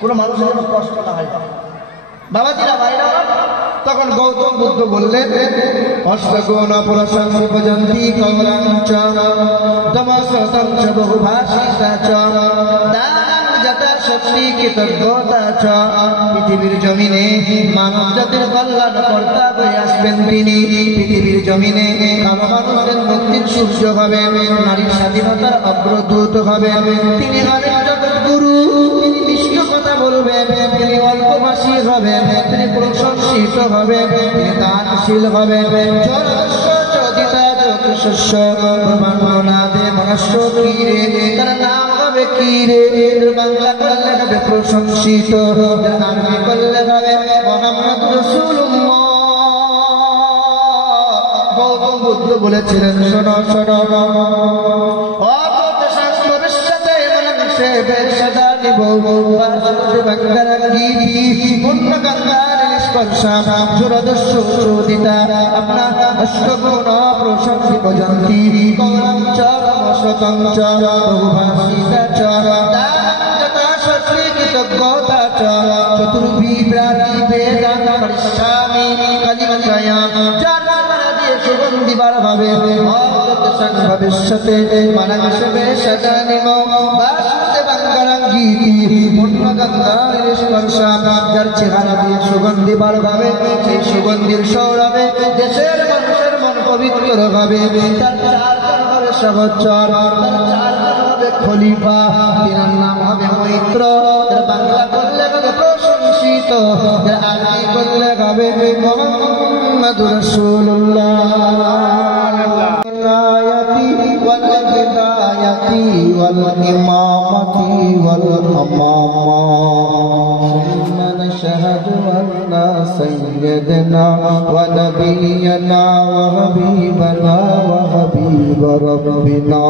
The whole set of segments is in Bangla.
কোনো মানুষের যেন কষ্ট না হয়। বাবাজিরা ভাইরা, তখন গৌতম বুদ্ধ বললেন, অষ্টগুণ প্রশংসি ভজন্তি কৌরাঞ্চ তমসতঞ্চ বহুভাষিতা চ দানং যথা শক্তি কৃতজ্ঞতা চ। পৃথিবীর জমিনে মানব জাতির কল্যাণ কর্তা হয়ে আসবেন তিনি। পৃথিবীর জমিনে কালো মানুষের মুক্তির সূর্য হবে, নারীর স্বাধীনতার অগ্রদূত হবে। তিনি হবেন জগৎগুরু, তিনি বিষ্ণু কথা বলবেন, তিনি অল্পভাষী হবেন, তিনি প্রশংসিত হবেন, তিনি দানশীল হবেন। শস্য ব্রহ্মাণ্ডনাদে মনস্য কীরে, তার নাম হবে কীরে। বাংলা করলে হবে প্রশংসিত, আরবি করলে হবে মুহাম্মদ রাসূলুল্লাহ। গৌতম বুদ্ধ বলেছিলেন, শোনো শোনো ভবিষ্যতে মনসে বেশদা নিব বাঙ্গারাঙ্গি পূর্ণ গঙ্গার স্পর্শাম জোরদস্যু চোদিতা আপনার অষ্টগুণ প্রশংসি ভজন্তি কৌরাঞ্চ তমসতঞ্চ বহুভাষিতা চ দানং যথা শক্তি কৃতজ্ঞতা চ চতুর্ভি ব্রাতি বেদান পরিশ্রামি কলিমঞ্চয়াম। যার দিয়ে সুগন্ধি বার ভাবে ভবিষ্যতে মানসে বেশদা নিব যার চেহারা দিয়ে সুগন্ধি বার ভাবে, সেই সুগন্ধির সৌরভে দেশের মানুষের মন পবিত্র হবে। তার চারজন হবে সহচর, তার চারজন হবে খলিফা, তিনার নাম হবে মৈত্র। বাংলা করলে হবে প্রশংসিত, আরবি করলে হবে মুহাম্মাদুর রাসূলুল্লাহ। والإمامة والأمامة ثم نشهد أن سيدنا ونبينا وحبيبنا وحبيب ربنا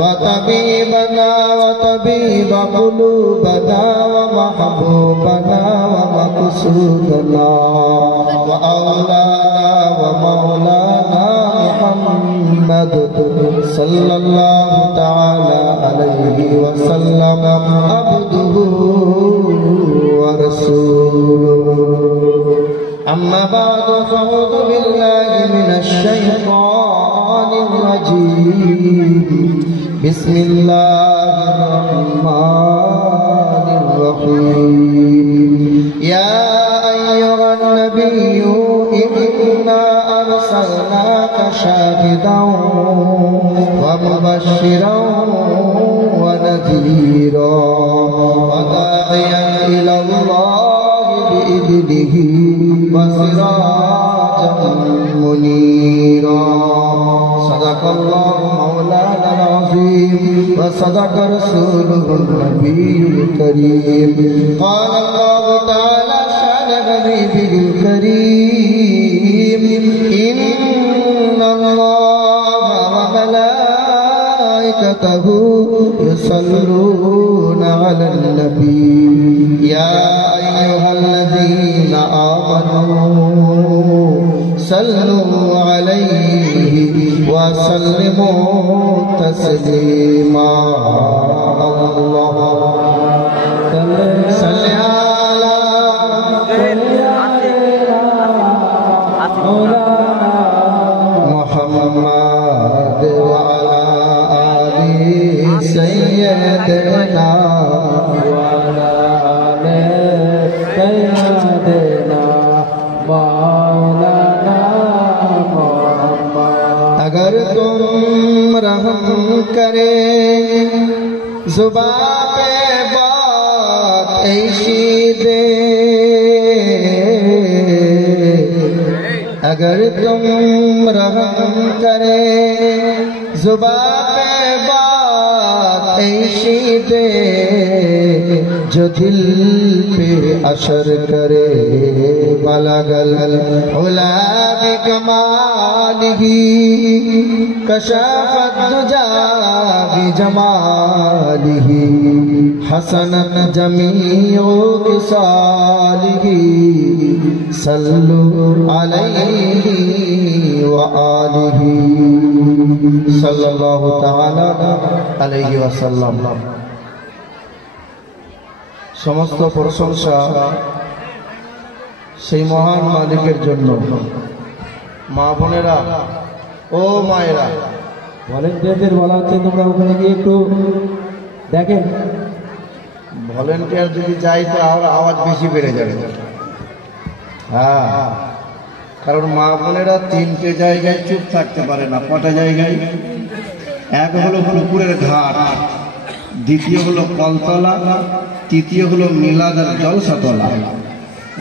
وطبيبنا وطبيب قلوبنا ومحبوبنا ومقصودنا وأولانا ومولانا محمد صلى الله تعالى عليه وسلم عبده ورسوله. أما بعد فأعوذ بالله من الشيطان الرجيم. بسم الله الرحمن الرحيم. يا أيها النبي إنا أرسلناك شاهدا ومبشرا ونذيرا وداعيا إلى الله بإذنه وسراجا منيرا. صدق الله مولانا العظيم وصدق رسوله النبي الكريم. قال الله تعالى شأن حبيبه الكريم إن الله وملائكته يصلون على النبي يا أيها الذين آمنوا صلوا عليه وسلموا تسليما. اللهم صل على محمد وعلى آل سيدنا وعلى آل سيدنا مولانا محمد. अगर तुम रहम करे जुबां पे बात ऐसी दे, अगर तुम रहम करे जुबां पे बात ऐसी दे, जो दिल पे असर करे बलगल उला बिकमालिही कशाफत दुजा बिजमालिही हसनत जमीउ किसालिही सल्लु अलैहि व आलिही सल्लल्लाहु तआला अलैहि वसल्लम. সমস্ত প্রশংসা সেই মহান মালিকের জন্য। মা বোনেরা ও মায়েরা, ভলেন্টিয়ারদের বলা হচ্ছে তোমরা ওখানে গিয়ে একটু দেখেন। ভলেন্টিয়ার যদি যাই তো আওয়াজ বেশি বেড়ে যাবে। হ্যাঁ, কারণ মা বোনেরা তিনটে জায়গায় চুপ থাকতে পারে না। কটা জায়গায়? এক হলো পুকুরের ঘাট, দ্বিতীয় হলো কলতলা, তৃতীয় হলো মিলাদ আর জলসাতলা।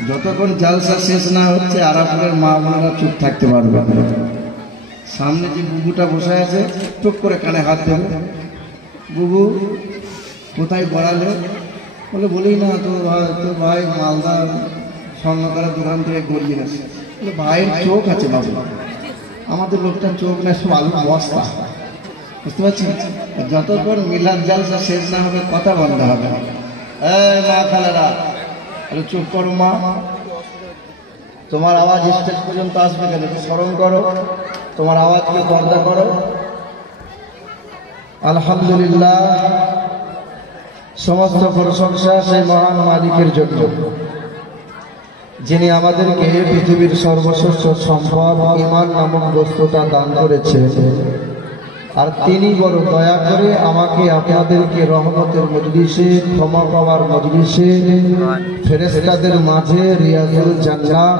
যতক্ষণ জালসা শেষ না হচ্ছে আরাপুরের মা বোনেরা চুপ থাকতে পারবে না। সামনে যে বুবুটা বসে আছে টুক করে কানে হাত দেবে, বুবু কোথায় গড়ালে? বলি না তো ভাই মালদা স্বর্ণকারের দোকান থেকে গড়িয়ে আসে। ভাইয়ের চোখ আছে বাবু, আমাদের লোকটার চোখ না, সব আলু বস্তা। বুঝতে পারছি? যতক্ষণ মিলাদ জালসা শেষ না হবে কথা বন্ধ হবে। এই মা খালারা, চুপ করো মা, তোমার আওয়াজ স্টেজ পর্যন্ত আসবে কেন? একটু স্মরণ করো, তোমার আওয়াজকে পর্দা করো। আলহামদুলিল্লাহ, সমস্ত প্রশংসা সেই মহান মালিকের জন্য, যিনি আমাদেরকে পৃথিবীর সর্বশ্রেষ্ঠ সম্পদ ঈমান নামক বস্তুটা দান করেছে। আর তিনি বড় দয়া করে আমাকে আপনাদেরকে রহমতের মজলিসে, ক্ষমা পাওয়ার মজলিসে, ফেরেশতাদের মাঝে রিয়াজুল জান্নাহ,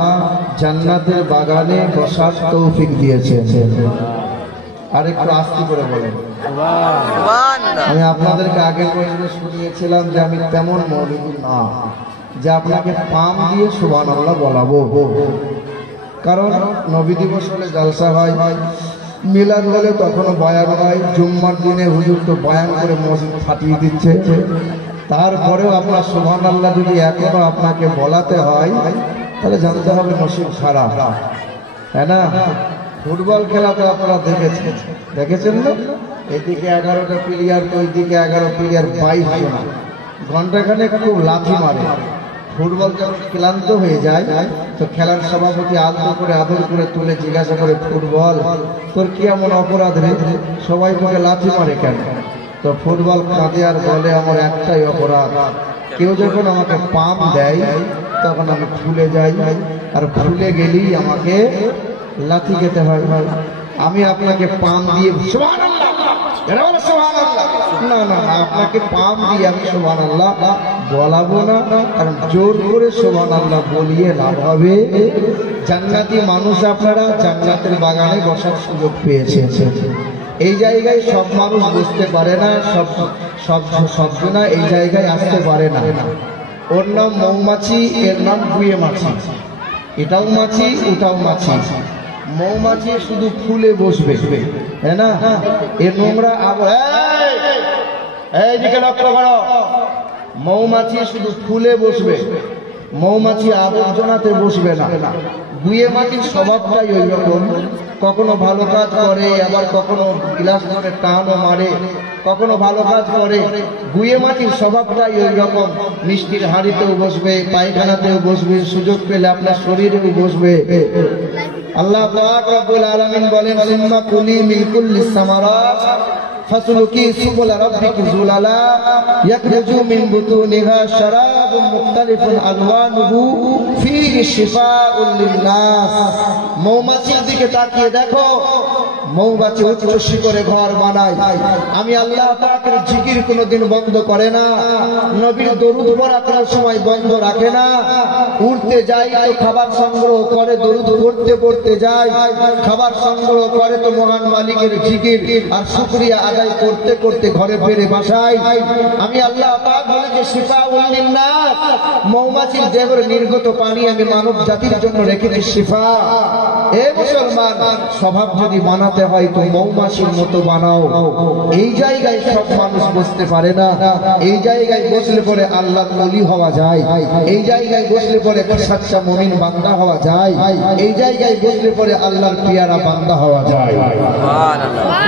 জান্নাতের বাগানে বসার তৌফিক দিয়েছেন। আর একটু আস্তে করে বলেন। আমি আপনাদেরকে আগে পর্যন্ত শুনিয়েছিলাম যে আমি তেমন মৌলবী না যে আপনাকে পাম দিয়ে সুবহানাল্লাহ বলাবো। কারণ নবী দিবস হলে জালসা হয়, মিলাদ হলে তখনও বয়ান হয়, জুম্মার দিনে হুজুর তো বয়ান করে মসজিদ ফাটিয়ে দিচ্ছে। তারপরেও আপনার সুবহানাল্লাহ যদি এখনো আপনাকে বলাতে হয় তাহলে জানতে হবে নসিব খারাপ, তাই না? ফুটবল খেলা তো আপনারা দেখেছেন না? এদিকে 11টা প্লেয়ার, ওইদিকে 11 প্লেয়ার, 22 জন ঘন্টাখানে খুব লাথি মারে। ফুটবল যখন ক্লান্ত হয়ে যায় তো খেলার সভাপতি আলতো করে আদর করে তুলে জিজ্ঞাসা করে, ফুটবল তোর কি এমন অপরাধ রে, সবাই তোকে লাথি মারে কেন? তো ফুটবল কাঁদে আর বলে, আমার একটাই অপরাধ, কেউ যখন আমাকে পাম দেয় তখন আমি ফুলে যাই, আর ফুলে গেলেই আমাকে লাথি খেতে হয়। আমি আপনাকে পাম দিয়ে না না আপনাকে পাম দিয়ে আমি সুবহানাল্লাহ বলাবো না, কারণ জোর করে সুবহানাল্লাহ বলিয়ে লাভ হবে। জান্নাতি মানুষ আপনারা জান্নাতের বাগানে বসার সুযোগ পেয়েছেন। এই জায়গায় সব মানুষ বুঝতে পারে না, সব না এই জায়গায় আসতে পারে না। ওর নাম মৌমাছি, এর নাম গুয়ে মাছি। এটাও মাছি, ওটাও মাছি। মৌমাছি শুধু ফুলে বসবে, তাই না? এ নোংরা এইদিকে লক্ষ্য করো, মৌমাছি শুধু ফুলে বসবে, মৌমাছি আবর্জনাতে বসবে না। গুয়ে মাছির স্বভাবটাই ওই রকম, কখনো ভালো কাজ করে, আবার কখনো গ্লাস ধরে টানও মারে, কখনো ভালো কাজ করে। গুয়ে মাছির স্বভাবটাই ওই রকম, মিষ্টির হাঁড়িতেও বসবে, পায়খানাতেও বসবে, সুযোগ পেলে আপনার শরীরেও বসবে। আল্লাহ পাক রব্বুল আলামিন বলেন, সুম্মা কুলি মিন কুল্লিস সামারাত ফাসলুকি সুবুলা রাব্বিকি যুলালা ইয়াখরুজু মিন বুতুনিহা শারাবুন মুখতালিফুন আলওয়ানুহু ফীহি শিফাউল লিন-নাস। মৌমাছির দিকে তাকিয়ে দেখো, মৌমাছি উচ্চ শিখরে ঘর বানায়। আমি আল্লাহ পাকের জিকির কোনোদিন বন্ধ করে না, নবীর দরুদ পড়া কোনো সময় বন্ধ রাখে না। উড়তে যায় তো খাবার সংগ্রহ করে, দরুদ পড়তে পড়তে যায়, খাবার সংগ্রহ করে তো মহান মালিকের জিকির আর শুকরিয়া আদায় করতে করতে ঘরে ফিরে বাসায়। আমি আল্লাহ পাক বলে যে শিফাউল লিন-নাস, মৌমাছির দেহের নির্গত পানি আমি মানব জাতির জন্য রেখেছি শিফা। এ মুসলমান, স্বভাব যদি বানাতে হয় তো মৌমাছির মতো বানাও। এই জায়গায় সব মানুষ বসতে পারে না, এই জায়গায় বসলে পরে আল্লাহর ওলি হওয়া যায়, এই জায়গায় বসলে পরে সচ্চা মুমিন বান্দা হওয়া যায়, এই জায়গায় বসলে পরে আল্লাহর পিয়ারা বান্দা হওয়া যায়।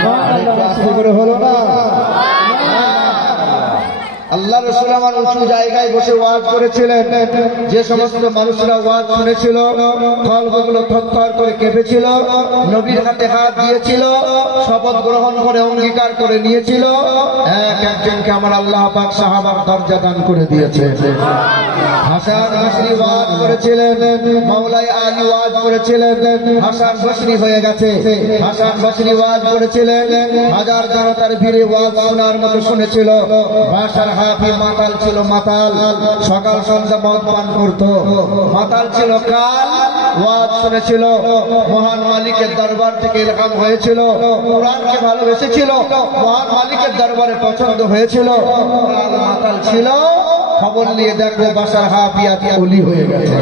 সুবহানাল্লাহ, আস্তে করে হলো না? আল্লাহ রাসূল আমার উঁচু জায়গায় বসে ওয়াজ করেছিলেন। যে সমস্ত মানুষরা ওয়াজ শুনেছিল কলবগুলো থরথর করে কেঁপেছিল, নবীর হাতে হাত দিয়েছিল, শপথ গ্রহণ করে অঙ্গীকার করে নিয়েছিল। এক একজনকে আমার আল্লাহ পাক সাহাবার দরজা দান করে দিয়েছে। হাসান বসরি ওয়াজ করেছিলেন, মাওলাই আলী ওয়াজ করেছিলেন, হাসান বসরি হয়ে গেছে। হাসান বসরি ওয়াজ করেছিলেন, হাজার জনতার ভিড়ে ওয়াজ শোনার মতো শুনেছিল। ভাষার হাফি মাতাল ছিল, মাতাল, সকাল সন্ধ্যা মদ পান করত। মাতাল ছিল কাল, ওয়াজ শুনেছিল। মহান মালিকের দরবার থেকে ইলহাম হয়েছিল, কোরআনকে ভালোবেসেছিল, মহান মালিকের দরবারে পছন্দ হয়েছিল। মাতাল ছিল, খবর নিয়ে দেখো বাসার হাফিয়াতি ওলি হয়ে গেছে।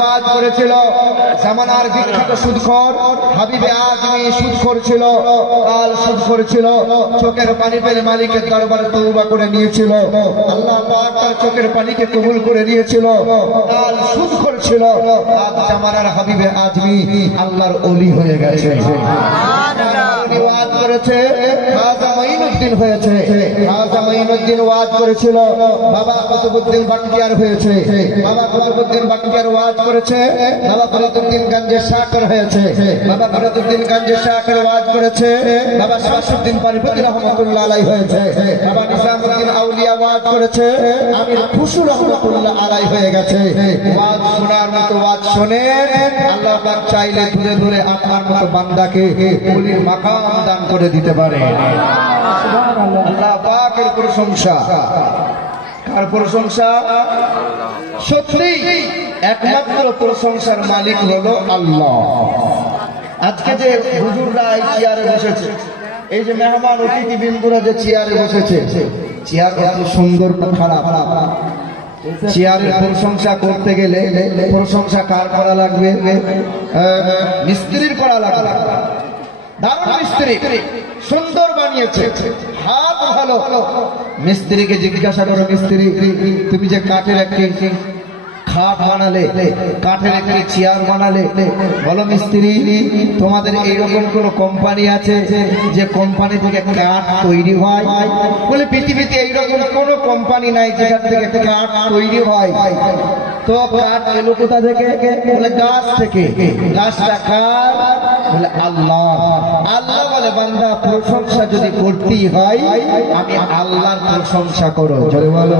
ওয়াজ করেছিল, জামানার বিখ্যাত সুদখোর হাবিবে আজমি সুদখোর ছিল, কাল সুদখোর ছিল। চোখের পানি পেলে মালিকের দরবারে তওবা করে নিয়েছিল। আল্লাহ পাক তার চোখের পানিকে কবুল করে নিয়েছিল। কাল সুদখোর ছিল, আজ জামানার হাবিবে আজমি আল্লাহর ওলি হয়ে গেছে। ওয়াজ করেছে, খাজা মঈনুদ্দিন হয়েছে। খাজা মঈনুদ্দিন ওয়াজ করেছিল, বাবা কুতুবউদ্দিন বাখতিয়ার হয়েছে। বাবা কুতুবউদ্দিন বাখতিয়ার ওয়াজ করেছে, বাবা ফরিদউদ্দিন গঞ্জে শাকর হয়েছে। বাবা ফরিদউদ্দিন গঞ্জে শাকর ওয়াজ করেছে, বাবা শামসুদ্দিন পানিপতি রহমাতুল্লাহ আলাইহি হয়েছে। বাবা নিজামউদ্দিন আউলিয়া ওয়াজ করেছে, আমির খুশু রহমাতুল্লাহ আলাইহি হয়ে গেছে। ওয়াজ শোনার মতো ওয়াজ শুনে আল্লাহ পাক চাইলে দূরে দূরে আপনার মতো বান্দাকে ওলির মাকাম দান করে দিতে পারে। আল্লাহ পাকের প্রশংসা। কার প্রশংসা? সত্যি একমাত্র প্রশংসার মালিক হলো আল্লাহ। আজকে যে হুজুররা এই চেয়ারে বসেছে, এই যে মেহমান অতিথি বিন্দুরা যে চেয়ারে বসেছে, চেয়ার কত সুন্দর না খারাপ? চেয়ারের প্রশংসা করতে গেলে প্রশংসা কার করা লাগবে? মিস্ত্রির করা লাগবে। দারুণ মিস্ত্রি, সুন্দর বানিয়েছে, হাত ভালো। মিস্ত্রিকে জিজ্ঞাসা করো, মিস্ত্রি তুমি যে কাঠের একটি খাট বানালে, কাঠের একটি চেয়ার বানালে, বলো মিস্ত্রি তোমাদের এইরকম কোন কোম্পানি আছে যে কোম্পানি থেকে কাঠ তৈরি হয়? বলে পৃথিবীতে এইরকম কোন কোম্পানি নাই যেখান থেকে কাঠ তৈরি হয়। তো কাঠ এলো কোথা থেকে? বলে গাছ থেকে। গাছটা কার? বলে আল্লাহ। আল্লাহ বলে বান্দা প্রশংসা যদি করতেই হয় আমি আল্লাহর প্রশংসা করো। জোরে বলো।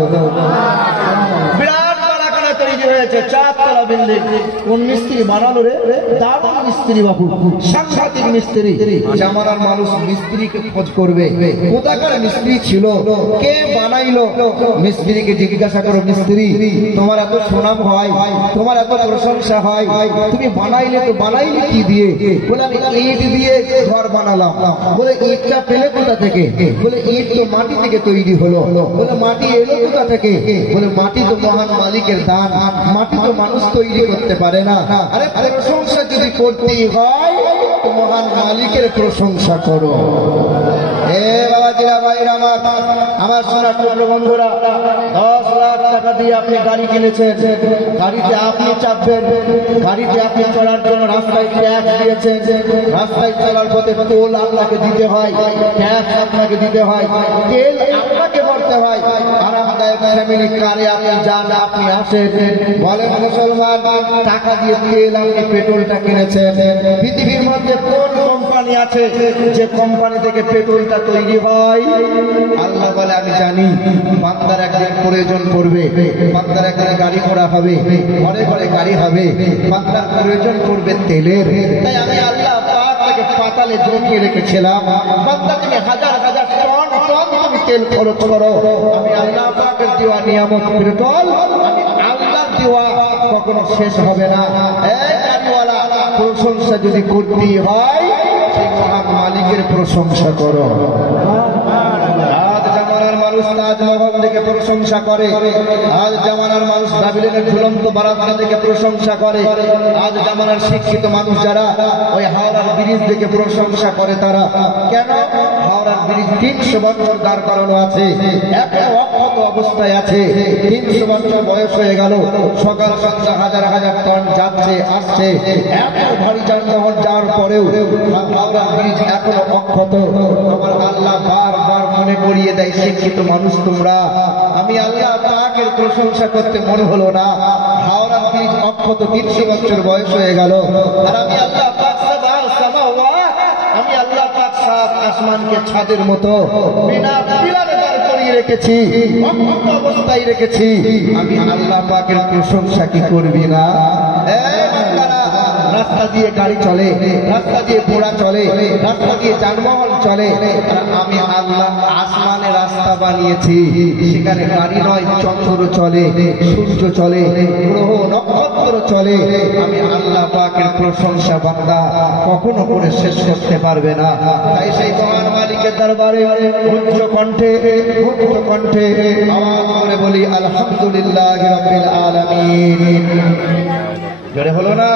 বিরাট বালাখানা তৈরি হয়েছে, 4 তলা বিল্ডিং। কোন মিস্ত্রি বানালো রে? দারুণ মিস্ত্রি বাবু, সাংঘাতিক মিস্ত্রি। জামানার মানুষ মিস্ত্রিকে খোঁজ করবে, কোথাকার মিস্ত্রি ছিল, কে বানাইলো। মিস্ত্রিকে জিজ্ঞাসা করো, মিস্ত্রি তোমার এত সুনাম হয়, তোমার এত প্রশংসা হয়, তুমি বানাইলে তো বানাইলে কি দিয়ে? বলে আমি ইট দিয়ে ঘর বানালাম। বলে ইটটা পেলে কোথা থেকে? বলে ইট তো মাটি থেকে তৈরি হলো। বলে মাটি এলো কোথা থেকে? বলে মাটি তো মহান মালিকের দান, মাটি তো মানুষ তৈরি করতে পারে না। আরে প্রশংসা যদি করতেই হয় তো মহান মালিকের প্রশংসা করো। এ বাবাজিরা ভাইরা আমার সোনার টুকরো বন্ধুরা, 10 লাখ টাকা দিয়ে আপনি গাড়ি কিনেছেন, গাড়িতে আপনি চাপবেন, গাড়িতে আপনি চলার জন্য রাস্তায় ট্যাক্স দিয়েছেন, রাস্তায় চলার পথে টোল আপনাকে দিতে হয়, ট্যাক্স আপনাকে দিতে হয়, তেল আপনাকে ভরতে হয়। আরামদায়ক ফ্যামিলি কারে আপনি যান, আপনি আসেন। বলেন মুসলমান, টাকা দিয়ে তেল আপনি পেট্রোলটা কিনেছেন। পৃথিবীর মধ্যে কোন কোম্পানি আছে যে কোম্পানি থেকে পেট্রোলটা তৈরি হয়? আল্লাহ বলে আমি জানি বান্দার একদিন প্রয়োজন পড়বে, বান্দার একদিন গাড়ি করা হবে, ঘরে ঘরে গাড়ি হবে, বান্দার প্রয়োজন পড়বে তেলের। তাই আমি আল্লাহ পাকে পাতালে জমিয়ে রেখেছিলাম, বান্দা তুমি হাজার হাজার টন টন তুমি তেল খরচ করো। আমি আল্লাহ পাকের দেওয়া নিয়ামত পেট্রোল, আমি আল্লাহ দেওয়া কখনো শেষ হবে না। এই গাড়িওয়ালা, প্রশংসা যদি করতেই হয় সেই মহান মালিকের প্রশংসা করো। আজ জামানার মানুষ তাজমহল দেখে প্রশংসা করে, আজ জামানার মানুষ বাবিলনের ঝুলন্ত বারান্দা দেখে প্রশংসা করে, আজ জামানার শিক্ষিত মানুষ যারা ওই হাওড়ার ব্রিজ দেখে প্রশংসা করে। তারা কেন? হাওড়ার ব্রিজ 300 বছর দাঁড় করানো আছে, এখনো অক্ষত অবস্থায় আছে। 300 বছর বয়স হয়ে গেল, সকাল সন্ধ্যা হাজার হাজার টন যাচ্ছে আসছে, এত ভারী যানবাহন যাওয়ার পরেও হাওড়ার ব্রিজ এখনো অক্ষত। আমার আল্লাহ বারবার মনে মনে করিয়ে দেয়, শিক্ষিত মানুষ তোমরা, আমি আল্লাহ পাকের প্রশংসা করতে মন হলো না। হাওড়া ব্রিজ অক্ষত 300 বছর বয়স হয়ে গেল, আর আমি আল্লাহ পাক আমি আল্লাহ পাক সাত আসমানকে ছাদের মতো বিনা পিলারে দাঁড় করিয়ে রেখেছি, অক্ষত অবস্থায় রেখেছি। আমি আল্লাহ পাকের প্রশংসা কি করবি না? রাস্তা দিয়ে গাড়ি চলে, রাস্তা দিয়ে ঘোড়া চলে, রাস্তা দিয়ে যানবাহন চলে, আর আমি আল্লাহ আসমানে রাস্তা বানিয়েছি, সেখানে গাড়ি নয় চন্দ্র চলে, সূর্য চলে, গ্রহ নক্ষত্র চলে। আমি আল্লাহ পাকের প্রশংসা বান্দা কখনো করে শেষ করতে পারবে না। তাই সেই মহান মালিকের দরবারে উচ্চ কণ্ঠে আওয়াজ করে বলি আলহামদুলিল্লাহি রাব্বিল আলামিন। জোরে হলো না?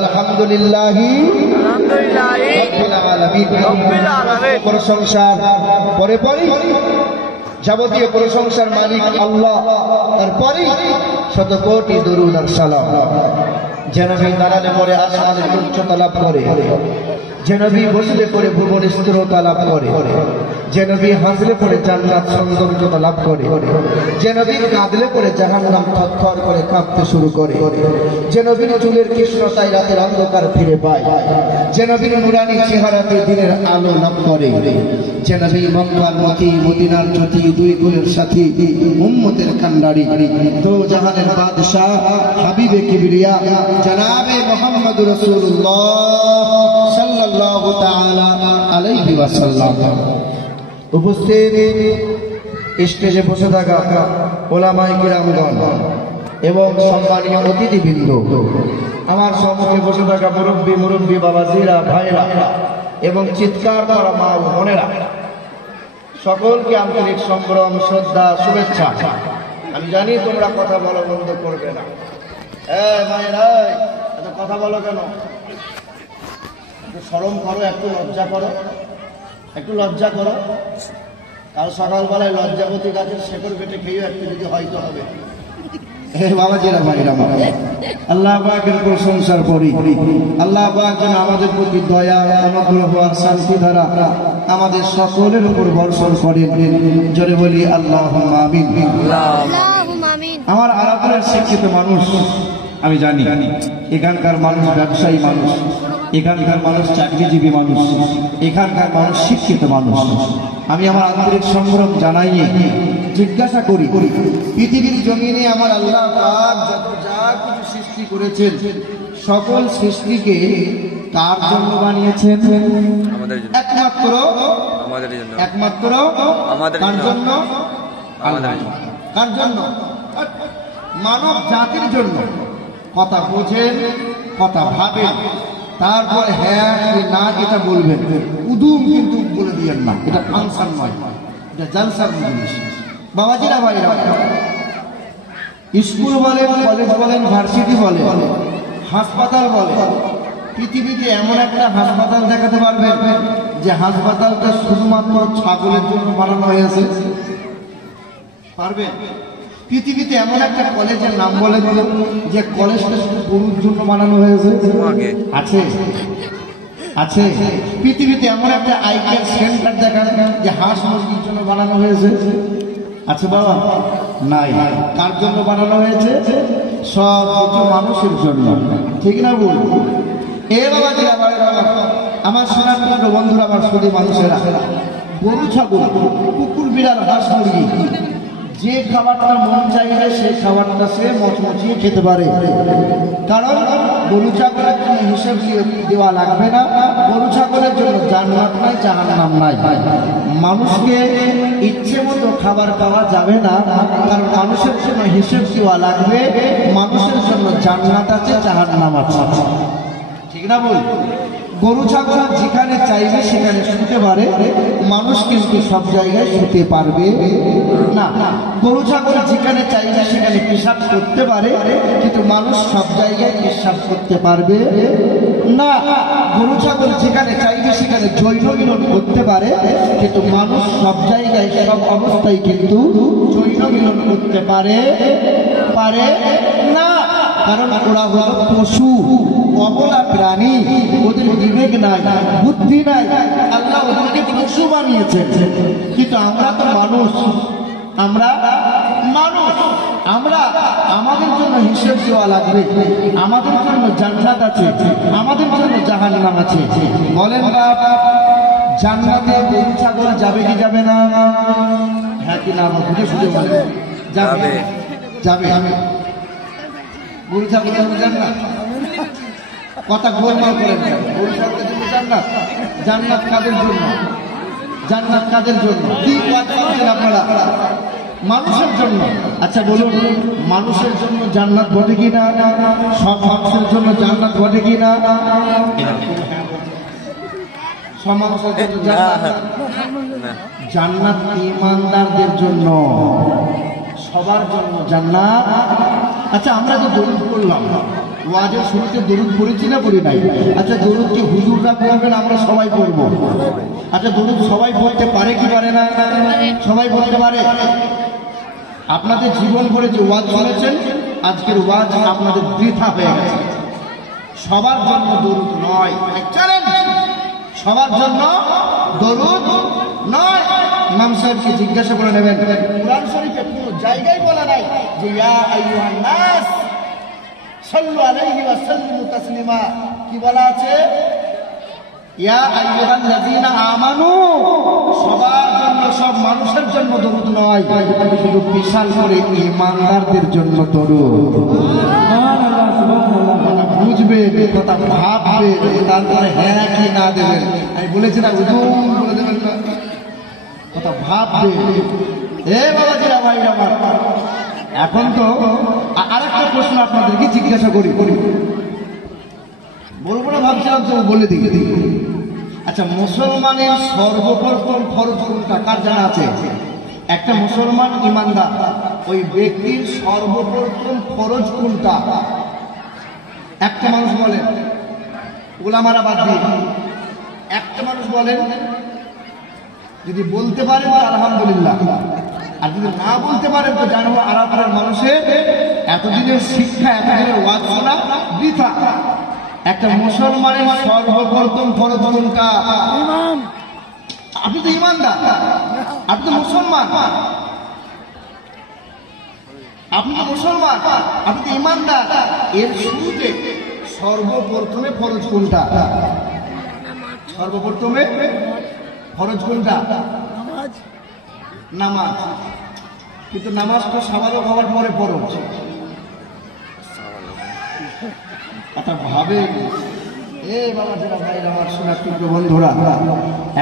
আলহামদুলিল্লাহি রাব্বিল আলামিন। প্রশংসার পরে যাবতীয় প্রশংসার মালিক আল্লাহ, তারপরে শত কোটি দরুদ আর সালাম। যে নবী দাঁড়ালে পরে আসমানের উচ্চতা লাভ করে, যে নবী বসলে পরে ভুবনের স্থিরতা লাভ করে, যে নবী হাসলে পরে জান্নাত সৌন্দর্যতা লাভ করে, যে নবী কাঁদলে পরে জাহান্নাম থরথর করে কাঁপতে শুরু করে, যে নবীর চুলের কৃষ্ণতায় রাতের অন্ধকার ফিরে পায়, যে নবীর নুরানি চেহারাতে দিনের আলো লাভ করে, যে নবী মক্কার মতি মদিনার জ্যোতি, দুই গুণের সাথী, উম্মতের কান্ডারি, তো জাহানের বাদশাহ হাবিবে কিবরিয়া জনাবে মুহাম্মদুর রাসূলুল্লাহ সাল্লাল্লাহু তাআলা আলাইহি ওয়াসাল্লাম। উপস্থিত স্টেজে বসে থাকা ওলামায়ে কিরামগণ এবং সম্মানীয় অতিথিবৃন্দ, আমার সম্মুখে বসে থাকা মুরব্বী বাবাজিরা, ভাইরা এবং চিৎকার করা মা ও বোনেরা, সকলকে আন্তরিক সম্ভ্রম, শ্রদ্ধা, শুভেচ্ছা। আমি জানি তোমরা কথা বলা বন্ধ করবে না। ভাইরা, এত কথা বলো কেন? একটু শরম করো, একটু লজ্জা করো, একটু লজ্জা করো। কাল সকালবেলায় লজ্জাবতী গাছের শেকড় কেটে খেয়েও একটু যদি হয়তো হবে। বাবাজিরা, ভাইরা, আল্লাহ পাকের প্রশংসার পরি আল্লাহ পাক যেন আমাদের প্রতি দয়া, অনুগ্রহ আর শান্তি ধারা আমাদের সকলের উপর বর্ষণ করেন। জোরে বলি আল্লাহুম্মা আমিন। আমার আরাধনার শিক্ষিত মানুষ, আমি জানি এখানকার মানুষ ব্যবসায়ী মানুষ, এখানকার মানুষ চাকরিজীবী মানুষ, এখানকার মানুষ শিক্ষিত মানুষ। আমি আমার আন্তরিক সম্ভ্রম জানাইয়ে জিজ্ঞাসা করি, পৃথিবীর জমিনে আমার আল্লাহ পাক যা কিছু সৃষ্টি করেছেন, সকল সৃষ্টিকে কার জন্য বানিয়েছেন? একমাত্র কার জন্য? কার জন্য? মানব জাতির জন্য। কথা বোঝেন, কথা ভাবেন, তারপর হ্যাঁ কি না এটা বলবেন। উদুম কিন্তু বলে দিয়েন না, এটা ফাংশন নয়, এটা জালসার জিনিস। বাবাজিরা, ভাইরা, স্কুল বলেন, কলেজ বলেন, ভার্সিটি বলেন, হাসপাতাল বলেন, পৃথিবীতে এমন একটা হাসপাতাল দেখাতে পারবেন যে হাসপাতালটা শুধুমাত্র ছাগলের জন্য বানানো হয়েছে? পারবেন? পৃথিবীতে এমন একটা কলেজের নাম বলে দিল যে কলেজটা শুধু গরুর জন্য বানানো হয়েছে? আছে? আছে? পৃথিবীতে এমন একটা আই কেয়ার সেন্টার দেখা যে হাঁস মুরগির জন্য বানানো হয়েছে? আছে বাবা? নাই। কার জন্য বানানো হয়েছে? সব কিছু মানুষের জন্য। ঠিক না বল? এ বাবা যে আমার সোনার বন্ধুরা, আমার শুধু মানুষেরা, গরু, ছাগল, কুকুর, বিড়াল, হাঁস, মুরগি, যে খাবারটা মন চাইবে সেই খাবারটা সে মচমচিয়ে খেতে পারে। কারণ গরু ছাগলের জন্য হিসেব দেওয়া লাগবে না, গরু ছাগলের জন্য জান্নাত নাই, জাহান্নাম নাই। মানুষকে ইচ্ছে মতো খাবার পাওয়া যাবে না, কারণ মানুষের জন্য হিসেব দেওয়া লাগবে, মানুষের জন্য জান্নাত আছে, জাহান্নাম আছে। ঠিক না বল? গরু ছাগল যেখানে চাইবে সেখানে শুতে পারে, মানুষ কিন্তু সব জায়গায় শুতে পারবে না। গরু ছাগল যেখানে চাইবে সেখানে পেশাব করতে পারে, কিন্তু মানুষ সব জায়গায় পেশাব করতে পারবে না। গরু ছাগল যেখানে চাইবে সেখানে যৌন মিলন করতে পারে, কিন্তু মানুষ সব জায়গায় সব অবস্থায় কিন্তু যৌন মিলন করতে পারে না। কারণ ওরা হলো পশু, অবলা প্রাণী, ওদের বিবেক নাই, বুদ্ধি নাই। আল্লাহ ওদেরকে কোনো পশু বানিয়েছেন, কিন্তু আমরা তো মানুষ, আমরা মানুষ, আমরা আমাদের জন্য হিসেব দেওয়া লাগবে, আমাদের জন্য জান্নাত আছে, আমাদের জন্য জাহান্নাম আছে। বলেন বাপ, জান্নাতে গরু ছাগল যাবে কি যাবে না? হ্যাঁ কি না? বুঝে শুধু বলেন যাবে, যাবে। গরু ছাগল জান্নাত, কথা গোলমাল করেন। গরু ছাগলের জন্য জান্নাত, জান্নাত কাদের জন্য? জান্নাত কাদের জন্য? কি কথা বলছেন আপনারা? মানুষের জন্য। আচ্ছা বলুন, মানুষের জন্য জান্নাত ঘটে কিনা? সব মানুষের জন্য জান্নাত ঘটে কিনা? সব মানুষের জন্য জান্নাত ঈমানদারদের জন্য, সবার জন্য জান্নাত। আচ্ছা আমরা যে দরুদ পড়লাম, ওয়াজের শুরুতে দরুদ পড়েছি না পড়ি নাই? আচ্ছা দরুদ কি হুজুররা পড়বেন, আমরা সবাই পড়বো? আচ্ছা দরুদ সবাই পড়তে পারে কি পারে না? সবাই পড়তে পারে। আপনাদের জীবন ভরে যে ওয়াজ শুনেছেন, আজকের ওয়াজ আপনাদের বৃথা হয়ে গেছে। সবার জন্য দরুদ নয়, সবার জন্য দরুদ নয়। ইমাম সাহেবকে জিজ্ঞাসা করে নেবেন, কুরআন শরীফে কোনো জায়গায় বলা নাই যে ইয়া আইয়ুহান নাস সাল্লু আলাইহি ওয়া সাল্লিমু তাসলিমা। কি বলা আছে? ইয়া আইয়ুহাল লাযীনা আমানু, সবার জন্য, সব মানুষের জন্য দরুদ নয়, শুধু বিশাল করে ঈমানদারদের জন্য দরুদ। বুঝবে কথা, ভাববে, তারপরে হ্যাঁ কি না দেবেন। আমি বলেছি না হুজুর বলে দেবেন না, কথা ভাববে। এ বাবাজিরা ভাইরা আমার, এখন তো আরেকটা প্রশ্ন আপনাদেরকে জিজ্ঞাসা করি, বলবো না ভাবছিলাম তো বলে দিই। আচ্ছা মুসলমানের সর্বপ্রথম ফরজ কোনটা কার জানা আছে? একটা মুসলমান ঈমানদার, ওই ব্যক্তির সর্বপ্রথম ফরজ কোনটা? একটা মানুষ বলেন, ওলামারা বাদ দিয়ে একটা মানুষ বলেন। যদি বলতে পারেন তো আলহামদুলিল্লাহ, আর যদি না বলতে পারেন তো জানবো আরাফার মানুষের এতদিনের শিক্ষা, এতদিনের ওয়াজ শোনা বৃথা। একটা মুসলমানের সর্বপ্রথম ফরজ কোনটা? আপনি তো ঈমানদার, আপনি তো মুসলমান, আপনি তো মুসলমান, আপনি তো ঈমানদার। এর শুরুতে সর্বপ্রথমে ফরজ কোনটা? সর্বপ্রথমে ফরজ কোনটা? নামাজ। কিন্তু নামাজ তো সাবালক হওয়ার পরে ফরজ। কথা ভাবে। এ বাবা যারা ভাইরা আমার সোনার বন্ধুরা,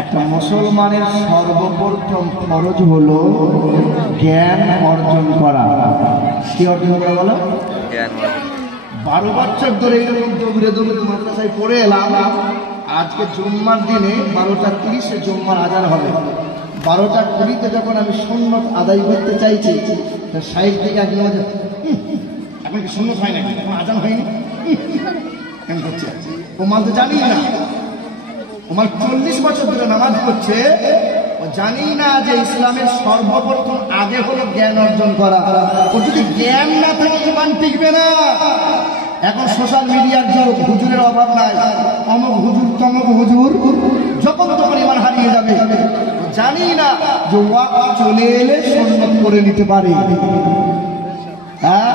একটা মুসলমানের সর্বপ্রথম ফরজ হলো জ্ঞান অর্জন করা। কি অর্জন করা বলো? 12 বছর ধরে এইরকম দৌড়ে দৌড়ে মাদ্রাসায় পড়ে এলাম। আজকে জুম্মার দিনে 12:30 জুম্মার আজান হবে। 12:20 যখন আমি সুন্নত আদায় করতে চাইছি, সাইড থেকে একজন এখন কি সুন্নত হয় নাকি, এখন আজান হয়নি কেন করছে? ও মাল তো জানি না, ও মাল 40 বছর ধরে নামাজ পড়ছে, ও জানি না যে ইসলামের সর্বপ্রথম আগে হলো জ্ঞান অর্জন করা। ও যদি জ্ঞান না থাকে ঈমান টিকবে না। এখন সোশ্যাল মিডিয়ার যুগ, হুজুরের অভাব নাই, অমুক হুজুর তমুক হুজুর, যখন তখন ঈমান হারিয়ে যাবে। জানি না যে ওয়াক্ত চলে এলে সুন্নত করে নিতে পারে। হ্যাঁ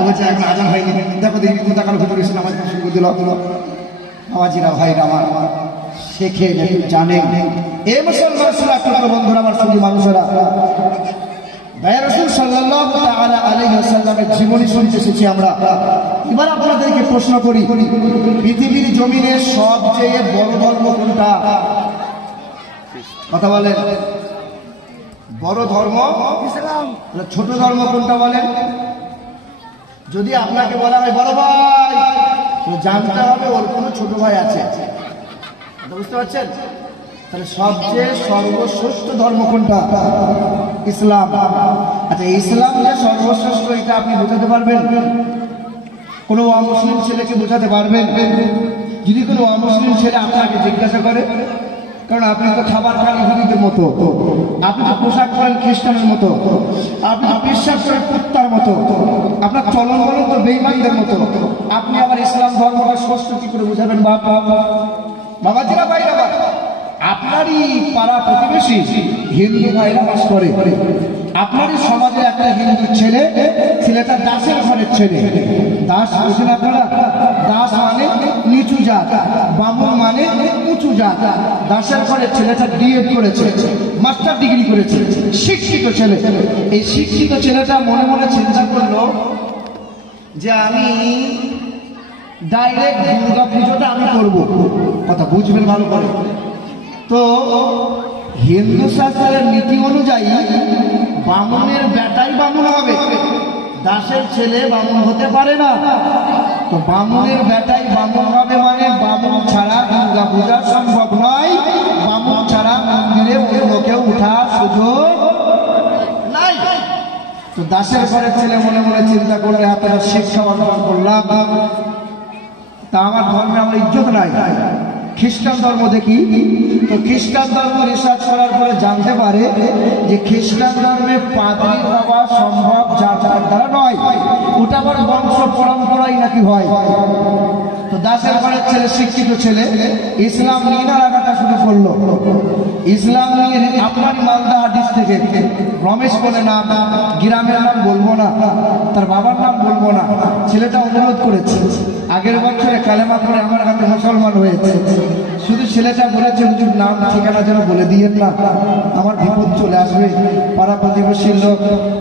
বলছে এখন আজান হয়নি, দেখো দেখি কোথা কারো হুজুর এসে নামাজ শুরু করে দিল। বাবাজিরা ভাইরা আমার, শেখে জানেন। এ মুসলমান সুরাত বন্ধুরা আমার, সঙ্গী মানুষেরা, ভাইয়া রাসূল সাল্লাল্লাহু তাআলা আলাইহি ওয়াসাল্লামের জীবনী শুনতে এসেছি আমরা। এবার আপনাদেরকে প্রশ্ন করি, পৃথিবীর জমিনে সবচেয়ে বড় ধর্ম কোনটা? কথা বলেন। বড় ধর্ম ইসলাম। ছোট ধর্ম কোনটা বলেন? যদি আপনাকে বলা হয় বড় ভাই, তো জানতে হবে ওর কোনো ছোট ভাই আছে। বুঝতে পারছেন? তাহলে সবচেয়ে সর্বশ্রেষ্ঠ ধর্ম কোনটা? ইসলাম। আচ্ছা ইসলাম যে সর্বশ্রেষ্ঠ, এটা আপনি বোঝাতে পারবেন? কোনো অমুসলিম ছেলেকে বোঝাতে পারবেন? যদি কোনো অমুসলিম ছেলে আপনাকে জিজ্ঞাসা করে, কারণ আপনি তো খাবার খান ইহুদিদের মতো, আপনি তো পোশাক পরেন খ্রিস্টানের মতো, আপনি তো বিশ্বাস করেন কুত্তার মতো, আপনার চলন বলন তো বেঈমানদের মতো, আপনি আবার ইসলাম ধর্মটা ষষ্ঠ কি করে বোঝাবেন? বাবাজিরা ভাইরা, আপনারই পাড়া প্রতিবেশী হিন্দু ভাইরা বাস করে, আপনারই সমাজে একটা হিন্দু ছেলেটা দাসের ঘরের ছেলে। দাস বুঝেন আপনারা? দাস মানে নিচু জাত, বামুন মানে উঁচু জাত। দাসের ঘরের ছেলেটা ডিএড করেছে, মাস্টার ডিগ্রি করেছে, শিক্ষিত ছেলে। এই শিক্ষিত ছেলেটা মনে মনে চিন্তা করলো যে আমি ডাইরেক্ট দুর্গা পুজোটা আমি করবো। কথা বুঝবেন ভালো করে। তো হিন্দু শাস্ত্রের নীতি অনুযায়ী বামুনের বেটাই বামুন হবে, দাসের ছেলে বামুন হতে পারে না। তো বামুনের বেটাই বামুন হবে মানে বামুন ছাড়া দুর্গা পূজা সম্ভব নয়, বামুন ছাড়া মন্দিরে অন্য কেউ উঠার সুযোগ নাই। তো দাসের ঘরের ছেলে মনে মনে চিন্তা করলে হাতে শিক্ষা অর্জন করলাম, তা আমার ধর্মে আমার ইজ্জত নাই, খ্রিস্টান ধর্ম দেখি। তো খ্রিস্টান ধর্ম রিসার্চ করার পরে জানতে পারে যে খ্রিস্টান ধর্মে পাদ্রী হওয়া সম্ভব যার দ্বারা নয়, ওটা আবার বংশ পরম্পরাই নাকি হয়। তো দাসের ঘরের ছেলে, শিক্ষিত ছেলে, ইসলাম নিয়ে না লাগাটা শুরু করলো। ইসলাম নিয়ে আপনার মালদা হাদিস থেকে রমেশ বলে নাম, গ্রামের নাম বলবো না, তার বাবার নাম বলবো না। ছেলেটা অনুরোধ করেছে, আগের বছরে কালেমা করে আমার হাতে মুসলমান হয়েছে। শুধু ছেলেটা বলেছে হুজুর নাম ঠিকানা যেন বলে দিয়েন না, আমার বিপদ চলে আসবে, পাড়া প্রতিবেশীর লোক।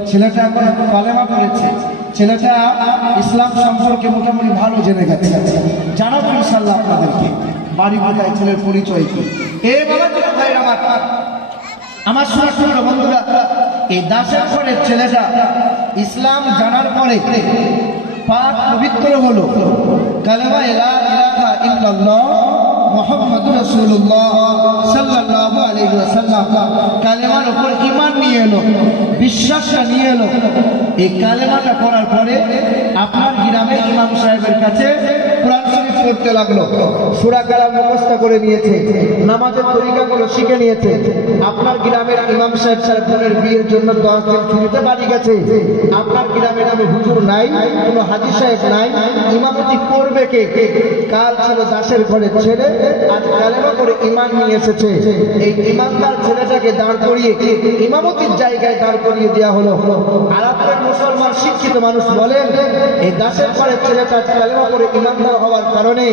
ছেলেটা এখন কালেমা করেছে, ছেলেটা ইসলাম সম্পর্কে মোটামুটি ভালো জেনে গেছে। জানাবো ইনশাল্লাহ আপনাদেরকে বাড়ি কোথায়, ছেলের পরিচয় কি। আমার শোনা বন্ধুরা, এই দাসের ঘরের ছেলেটা ইসলাম জানার পরে পাক পবিত্র হলো, কালেমা লা ইলাহা ইল্লাল্লাহ মুহাম্মাদুর রাসূলুল্লাহ সাল্লাল্লাহু আলাইহি ওয়াসাল্লাম কালেমার উপর ঈমান নিয়ে এলো, বিশ্বাসটা নিয়ে এলো। এই কালেমাটা পড়ার পরে আপনার গ্রামে ইমাম সাহেবের কাছে কোরআন শরীফ পড়তে লাগলো, সূরা কালাম মুখস্থ করে নিয়েছে, নামাজের তরিকাগুলো শিখে নিয়েছে। আপনার গ্রামের ইমাম সাহেব তার বোনের বিয়ের জন্য 10 দিন ছুটিতে বাড়ি গেছে। আপনার গ্রামে কোনো হুজুর নাই, কোনো হাজী সাহেব নাই, ইমামতি করবে কে? কাল ছিল দাসের ঘরের ছেলে, আজ কালেমা করে ঈমান নিয়ে এসেছে। এই ঈমানদার ছেলেটাকে দাঁড় করিয়ে ইমামতির জায়গায় দাঁড় করিয়ে দেওয়া হলো। আর আপনার মুসলমান শিক্ষিত মানুষ বলেন, এই দাসের ঘরের ছেলেটা কালেমা করে ঈমানদার হওয়ার কারণে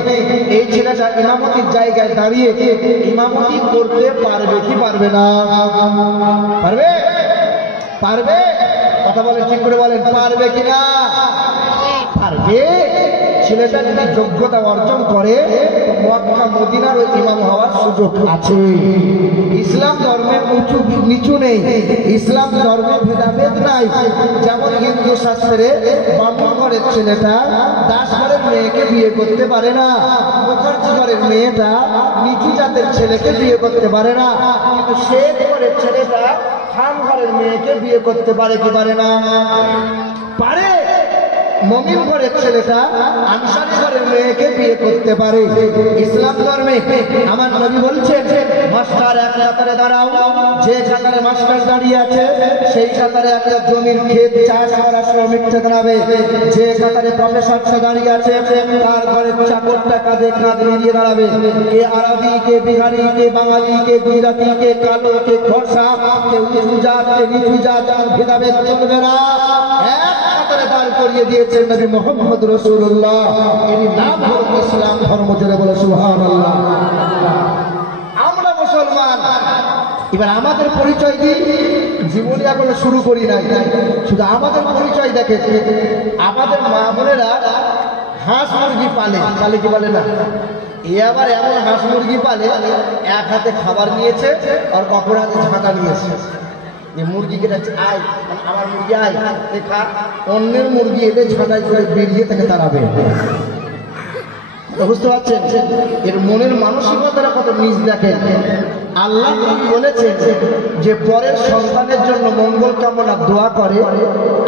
এই ছেলেটা ইমামতির জায়গায় দাঁড়িয়ে ইমামতি করতে পারবে কি পারবে না? পারবে? পারবে? কথা বলেন, ঠিক করে বলেন, পারবে কিনা? পারবে। ছেলেটা যদি যোগ্যতা অর্জন করে মক্কা মদিনার ওই ইমাম হওয়ার সুযোগ আছে। ইসলাম ধর্মের উঁচু নিচু নেই, ইসলাম ধর্মে ভেদাভেদ নাই। যেমন হিন্দু শাস্ত্রে বামুন ঘরের ছেলেটা দাস ঘরের মেয়েকে বিয়ে করতে পারে না, মুখার্জি ঘরের মেয়েটা নিচু জাতের ছেলেকে বিয়ে করতে পারে না, কিন্তু শেখ ঘরের ছেলেটা খান ঘরের মেয়েকে বিয়ে করতে পারে কি পারে না? পারে। মুমিন ঘরের ছেলেটা আনসারী ঘরের মেয়েকে বিয়ে করতে পারে। ইসলাম ধর্মে আমার নবী বলছেন, মাস্টার এক কাতারে দাঁড়াও, যে কাতারে মাস্টার দাঁড়িয়ে আছে সেই কাতারে একটা জমির ক্ষেত চাষ করা শ্রমিকটা দাঁড়াবে। যে কাতারে প্রফেসরটা দাঁড়িয়ে আছে তার ঘরের চাকরটা কাঁধে কাঁধ মিলিয়ে দাঁড়াবে। কে আরবি, কে বিহারি, কে বাঙালি, কে গুজরাটি, কে কালো, কে খরসা, কে উঁচু জাত, কে নিচু জাত, ভেদাভেদ চলবে না। এক কাতারে দাঁড় করিয়ে দিয়েছেন নবী মুহাম্মদ রাসূলুল্লাহ। এর নাম হলো ইসলাম ধর্ম। জোরে বলে সুবহানাল্লাহ। আমরা মুসলমান। এবার আমাদের পরিচয় দিই, জীবনে এখনো শুরু করি নাই, শুধু আমাদের পরিচয় দেখে। আমাদের মা বোনেরা হাঁস মুরগি পালে, পালে কি বলে না? এ আবার এমন হাঁস মুরগি পালে, এক হাতে খাবার নিয়েছে আর অপর হাতে ঝাঁটা নিয়েছে। মুরগিকে আয়, আমার মুরগি আয় দেখা, অন্যের মুরগি এলে ঝাঁটাই করে বেরিয়ে তাকে তাড়াবে। বুঝতে পারছেন এর মনের মানসিকতাটা কত নিজ দেখেন। আল্লাহ বলেছেন যে পরের সন্তানের জন্য মঙ্গল কামনা দোয়া করে,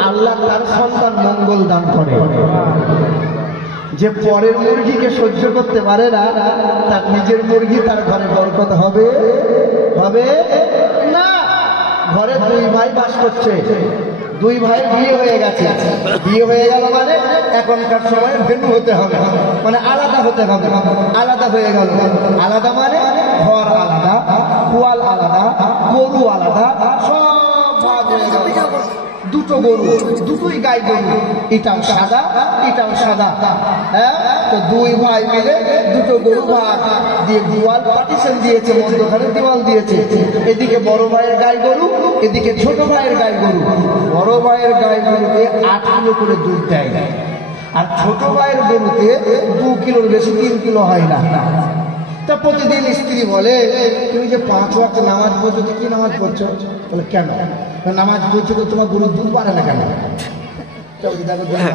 আল্লাহ তার সন্তান মঙ্গল দান করে। যে পরের মুরগিকে সহ্য করতে পারে না, তার নিজের মুরগি তার ঘরে বরকত হবে হবে না। ঘরে দুই ভাই বাস করছে, দুই ভাই বিয়ে হয়ে গেছে। বিয়ে হয়ে গেল মানে এখনকার সময় ভেন্যু হতে হবে, মানে আলাদা হতে হবে। আলাদা হয়ে গেল, আলাদা মানে ঘর আলাদা, গোয়াল আলাদা, গরু আলাদা, সব ভাগ হয়ে গেল। দুটো গরু, দুটোই গাই গরু, এটাও সাদা এটাও সাদা। হ্যাঁ, তো দুই ভাই মিলে দুটো গরু ভাগ দিয়ে দেওয়াল পার্টিশন দিয়েছে, মধ্যখানে দেওয়াল দিয়েছে। এদিকে বড় ভাইয়ের গাই গরু, এদিকে ছোট ভাইয়ের গাই গরু। বড় ভাইয়ের গাই গরুতে 8 কিলো করে দুধ দেয়, আর ছোট ভাইয়ের গরুতে 2 কিলোর বেশি, 3 কিলো হয় না। তা প্রতিদিন স্ত্রী বলে, তুমি যে 5 ওয়াক্ত নামাজ পড়ছো, কি নামাজ পড়ছো? বলে কেন? নামাজ পড়ছো তো তোমার গরুর দুধ পারে না কেন?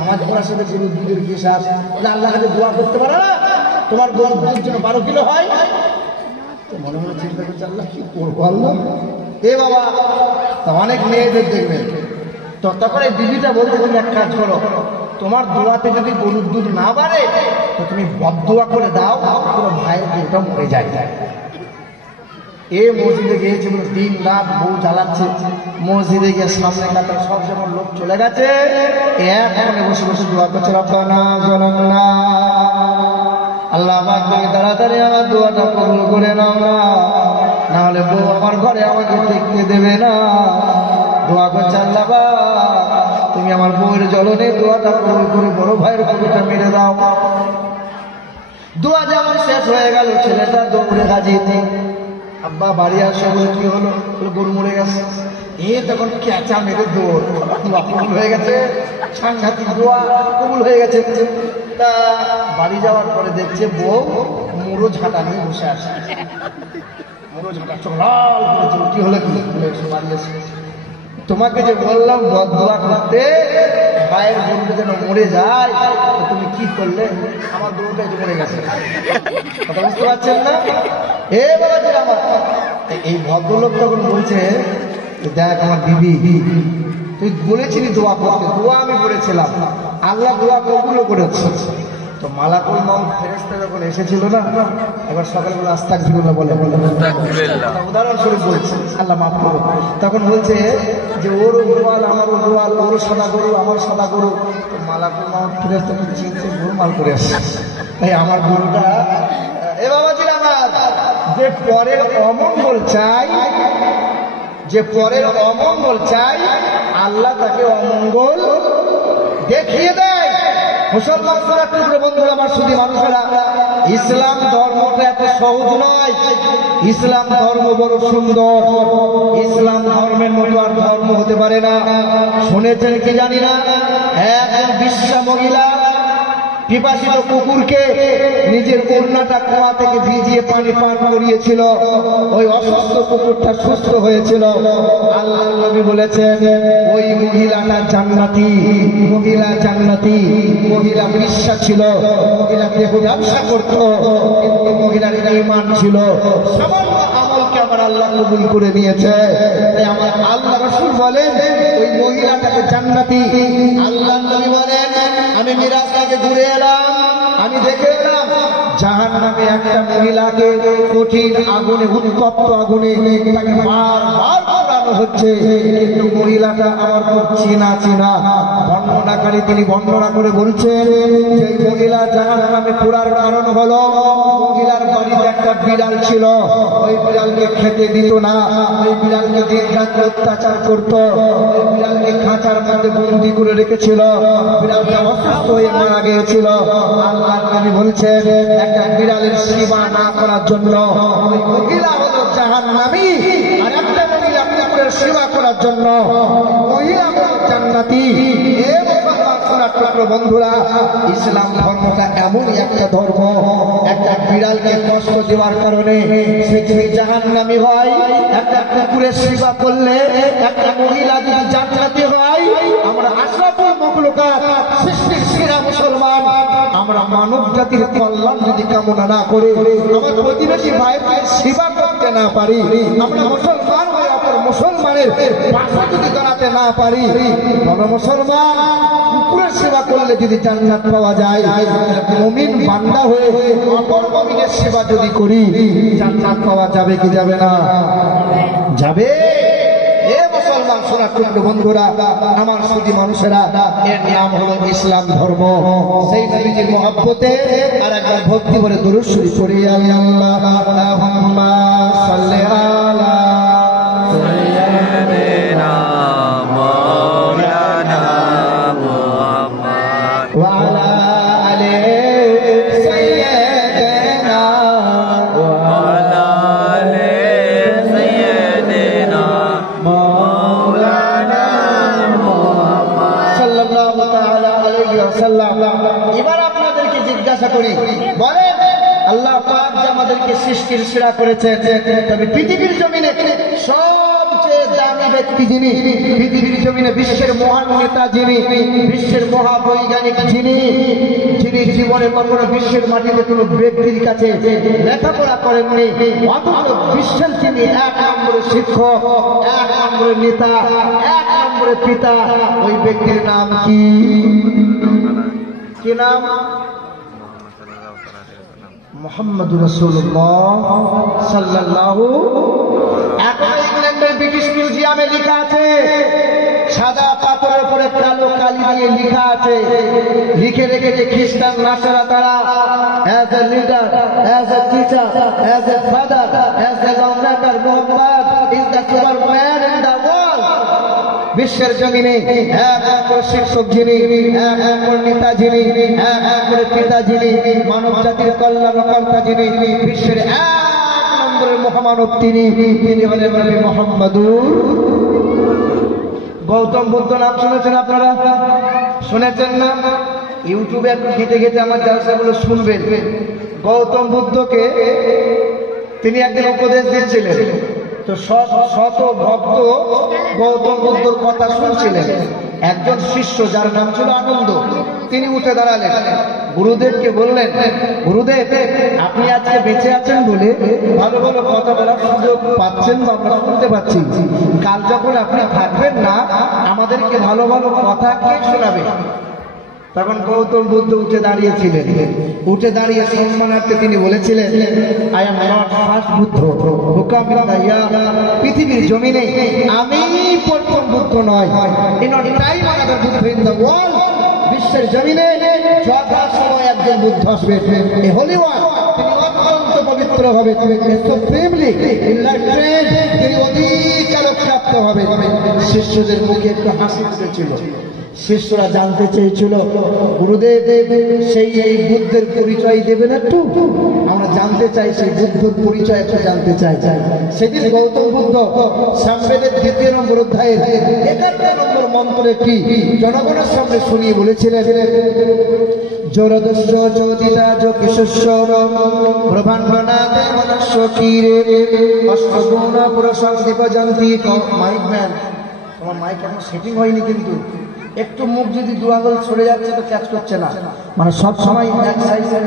নামাজ পড়ার সাথে গরুর দুধের কি হিসাব? আল্লাহ কাছে দোয়া করতে পারে না তোমার গরুর দুধ যেন 12 কিলো হয়? মনে মনে চিন্তা করছে, আল্লাহ কি করবো আল্লাহ। এ বাবা, তা অনেক মেয়েদের দেখবেন, তো তখন এই দিদিটা বলতে বলতে এক কাজ করো, তোমার দোয়াতে যদি গরুর দুধ না বাড়ে তো তুমি বদদোয়া করে দাও, পুরো ভাইয়ের দুধটা মরে যায়। এ মসজিদে গিয়েছে, দিন রাত বউ জ্বালাচ্ছে, মসজিদে গিয়ে সামনে কাতার সব যেমন লোক চলে গেছে, এক বসে বসে দোয়া করছে, রব্বানা জালামনা, আল্লাহ পাক তুমি তাড়াতাড়ি আমার দোয়াটা কবুল করে নাও না, না হলে বউ আমার ঘরে আমাকে টিকতে দেবে না। দোয়া করছে, আল্লাহ পাক তুমি আমার বউয়ের জ্বলনে দোয়াটা কবুল করে বড় ভাইয়ের কবুলটা মেরে দাও। দোয়া যেমন শেষ হয়ে গেল, ছেলেটা দৌড়ে হাজির। আব্বা বাড়ি আসে, বলে কি হলো? গরু মরে গেছে। তখন ক্যাচা মেরে দৌড়, দোয়া কবুল হয়ে গেছে, সাংঘাতিক দোয়া কবুল হয়ে গেছে। তা বাড়ি যাওয়ার পরে দেখছে বউ মুড়ো ঝাঁটা নিয়ে বসে আসে, মুড়ো ঝাঁটা চোখ লাল করেছে। কি হলো? কি বাড়ি আসে, তোমাকে যে বললাম বদদোয়া করতে ভাইয়ের গরুটা যেন মরে যায়, তুমি কি করলে? আমার গরুটা যে মরে গেছে। কথা বুঝতে পারছেন না? এ বাবা, আমার এই ভদ্রলোক তখন বলছে, দেখ আমার বিবি, তুই বলেছিলি দোয়া করতে, দোয়া আমি করেছিলাম, আল্লাহ দোয়া কবুলও করেছে। তো মালাকুল মাউত ফেরেশতা যখন এসেছিল না, এবার সকালবেলা আস্তাগফিরুল্লাহ বলে, উদাহরণস্বরূপ বলছে, আল্লাহ মাফ করো। তখন বলছে যে ওর গোয়াল আমার গোয়াল, ওর সাদা গরু আমার সাদা গরু। তো মালাকুল মাউত ফেরেশতা চিনতে গোলমাল করে আসে, তাই আমার গরুটা। এ বাবাজি আমার, যে পরের অমঙ্গল চাই, যে পরের অমঙ্গল চাই, আল্লাহ তাকে অমঙ্গল দেখিয়ে দেয়। মুসলমান বন্ধুরা আমার, শুধু মানুষেরা, ইসলাম ধর্মটা এত সহজ নয়। ইসলাম ধর্ম বড় সুন্দর, ইসলাম ধর্মের মতো আর ধর্ম হতে পারে না। শুনেছেন কি জানি না, এক বিশ্বা মহিলা পিপাসিত কুকুরকে নিজের ওড়নাটা কুয়া থেকে ভিজিয়ে পানি পান করিয়েছিল, ওই অসুস্থ কুকুরটা সুস্থ হয়েছিল। আল্লাহ নবী বলেছেন, ওই মহিলাটা জান্নাতি, মহিলা জান্নাতি। মহিলা বিশ্বাস ছিল, মহিলা দেহ ব্যবসা করত, কিন্তু মহিলার ঈমান ছিল। সামান্য আমলকে আমার আল্লাহ কবুল করে নিয়েছে। তাই আমার আল্লাহ রাসূল বলেন, ওই মহিলাটাকে জান্নাতি। আল্লাহ নবী বলেন, আমি মিরাজ থেকে ঘুরে এলাম, আমি দেখে এলাম জাহান্নামে একটা মহিলাকে কঠিন আগুনে, উত্তপ্ত আগুনে তাকে বারবার পোড়ানো হচ্ছে, কিন্তু মহিলাটা আমার খুব চেনা চেনা। বর্ণনাকারী তিনি বর্ণনা করে বলছেন যে মহিলা জাহান্নামে পোড়ার কারণ হলো, মহিলার বাড়িতে একটা বিড়াল ছিল, ওই বিড়ালকে খেতে দিত না, ওই বিড়ালকে দিন রাত অত্যাচার করতো, ওই বিড়ালকে খাঁচার মধ্যে বন্দি করে রেখেছিল, বিড়ালটা অসুস্থ হয়ে মারা গিয়েছিল। আল্লাহ নবী বলছেন, একটা বিড়ালের সেবা না করার জন্য ওই মহিলা হলো জাহান্নামী, আর একটা মহিলা কুকুরের সেবা করার জন্য মহিলা হলো জান্নাতি। বন্ধুরা, ইসলাম ধর্মটা এমনই একটা ধর্ম, একটা বিড়ালকে কষ্ট দেওয়ার কারণে সে যদি জাহান্নামী হয়, একটা কুকুরের সেবা করলে একটা মহিলা যদি জান্নাতি হয়, আমরা আশরাফুল মাখলুকাত, সৃষ্টির সেরা মুসলমান, আমরা মানব জাতির কল্যাণ যদি কামনা না করে আমার প্রতিবেশী ভাই ভাইয়ের সেবা করতে না পারি, আমরা মুসলমান হয়ে অপর মুসলমানের পাশে যদি দাঁড়াতে না পারি, তবে মুসলমান কুকুরের সেবা করলে যদি জান্নাত পাওয়া যায়, মুমিন বান্দা হয়ে অপর মুমিনের সেবা যদি করি, জান্নাত পাওয়া যাবে কি যাবে না? যাবে। এ মুসলমান শোনো, সোনা টুকরো বন্ধুরা, আমার সুধী মানুষেরা, এর নাম হলো ইসলাম ধর্ম। সেই নবীজির মহব্বতে আর একবার ভক্তি করে দুরূদ শরীফ পড়ি, আল্লাহুম্মা সাল্লি আলা সাইয়্যিদিনা মাওলানা মুহাম্মদ ওয়া আলা আলি সাইয়্যিদিনা ওয়া আলা আলি সাইয়্যিদিনা মাওলানা মুহাম্মদ সাল্লাল্লাহু তাআলা আলাইহি ওয়াসাল্লাম। এবার আপনাদেরকে জিজ্ঞাসা করি, বলেন আল্লাহ পাক যে আমাদেরকে সৃষ্টির সেরা করেছেন, তবে পৃথিবীর জমিনে সবচেয়ে দামি ব্যক্তি যিনি, পৃথিবীর জমিনে বিশ্বের মহান নেতা যিনি, বিশ্বের মহাবৈজ্ঞানিক যিনি, যিনি জীবনে কখনো বিশ্বের মাটিতে কোনো ব্যক্তির কাছে লেখাপড়া করেননি, অথচ বিশ্বের তিনি এক নম্বরের শিক্ষক, এক নম্বরের নেতা, এক নম্বরের পিতা, ওই ব্যক্তির নাম কি? কি নাম? মুহাম্মদুর রাসূলুল্লাহ সাল্লাল্লাহু। এখন ইংল্যান্ডের ব্রিটিশ মিউজিয়ামে লেখা আছে, সাদা পাথরের উপরে কালো কালি দিয়ে লেখা আছে, লিখে রেখেছে খ্রিস্টান নাসারা তারা as a leader, as a teacher, as a father, as a lovemaker, Muhammad is the superman in the world. বিশ্বের জমিনে এক নম্বর শিক্ষক যিনি, এক নম্বর নেতা যিনি, এক নম্বরের পিতা যিনি, মানব জাতির কল্যাণকর্তা যিনি, বিশ্বের এক নম্বরের মহামানব তিনি, তিনি হলেন নবী মুহাম্মদুর। গৌতম বুদ্ধ নাম শুনেছেন আপনারা? শুনেছেন না? ইউটিউবে একটু ঘেটে ঘেটে আমার জালসাগুলো শুনবেন। গৌতম বুদ্ধকে তিনি একদিন উপদেশ দিচ্ছিলেন, তো শত ভক্ত গৌতম বুদ্ধর কথা শুনছিলেন। একজন শিষ্য যার নাম ছিল আনন্দ, তিনি উঠে দাঁড়ালেন, গুরুদেবকে বললেন, গুরুদেব আপনি আজকে বেঁচে আছেন বলে ভালো ভালো কথা বলার সুযোগ পাচ্ছেন বা আমরা শুনতে পাচ্ছি, কাল যখন আপনি থাকবেন না আমাদেরকে ভালো ভালো কথা কে শোনাবে? তখন গৌতম বুদ্ধ উঠে দাঁড়িয়েছিলেন, উঠে দাঁড়িয়ে সম্মানার্থে তিনি বলেছিলেন, I am not first Buddha who come in the year. পৃথিবীর জমিনে আমি প্রথম বুদ্ধ নয়, in not time another Buddha in the world. বিশ্বের জমিনে যথা সময় একজন বুদ্ধ আসবে, এ হোলি ওয়ান, তিনি অত্যন্ত পবিত্র হবে, সুপ্রিমলি ইনলাইটেড, তিনি অধিকার প্রাপ্ত হবে। শিষ্যদের মুখে একটু হাসি ফুটেছিল, শিষ্যরা জানতে চেয়েছিল, গুরুদেব সেই এই বুদ্ধের পরিচয় দেবেন একটু, আমরা জানতে চাই, সেই বুদ্ধের পরিচয় একটু জানতে চাই। সেদিন গৌতম বুদ্ধ সামবেদের 2 নম্বর অধ্যায়ের 11 নম্বর মন্ত্র একটি জনগণের সামনে শুনিয়ে বলেছিলেন, জরদস্য জ্যোতিতা যোগীশস্য ব্রহ্মাণ্ডনাথে মনস্য ক্ষীরে অষ্টগুণ পুরসংদীপ জয়ন্তী। মাইক ম্যান, তোমার মাইক এখন সেটিং হয়নি, কিন্তু একটু মুখ যদি 2 আঙুল সরে যাচ্ছে তো ক্যাচ করছে না, মানে সব সময় এক সাইজে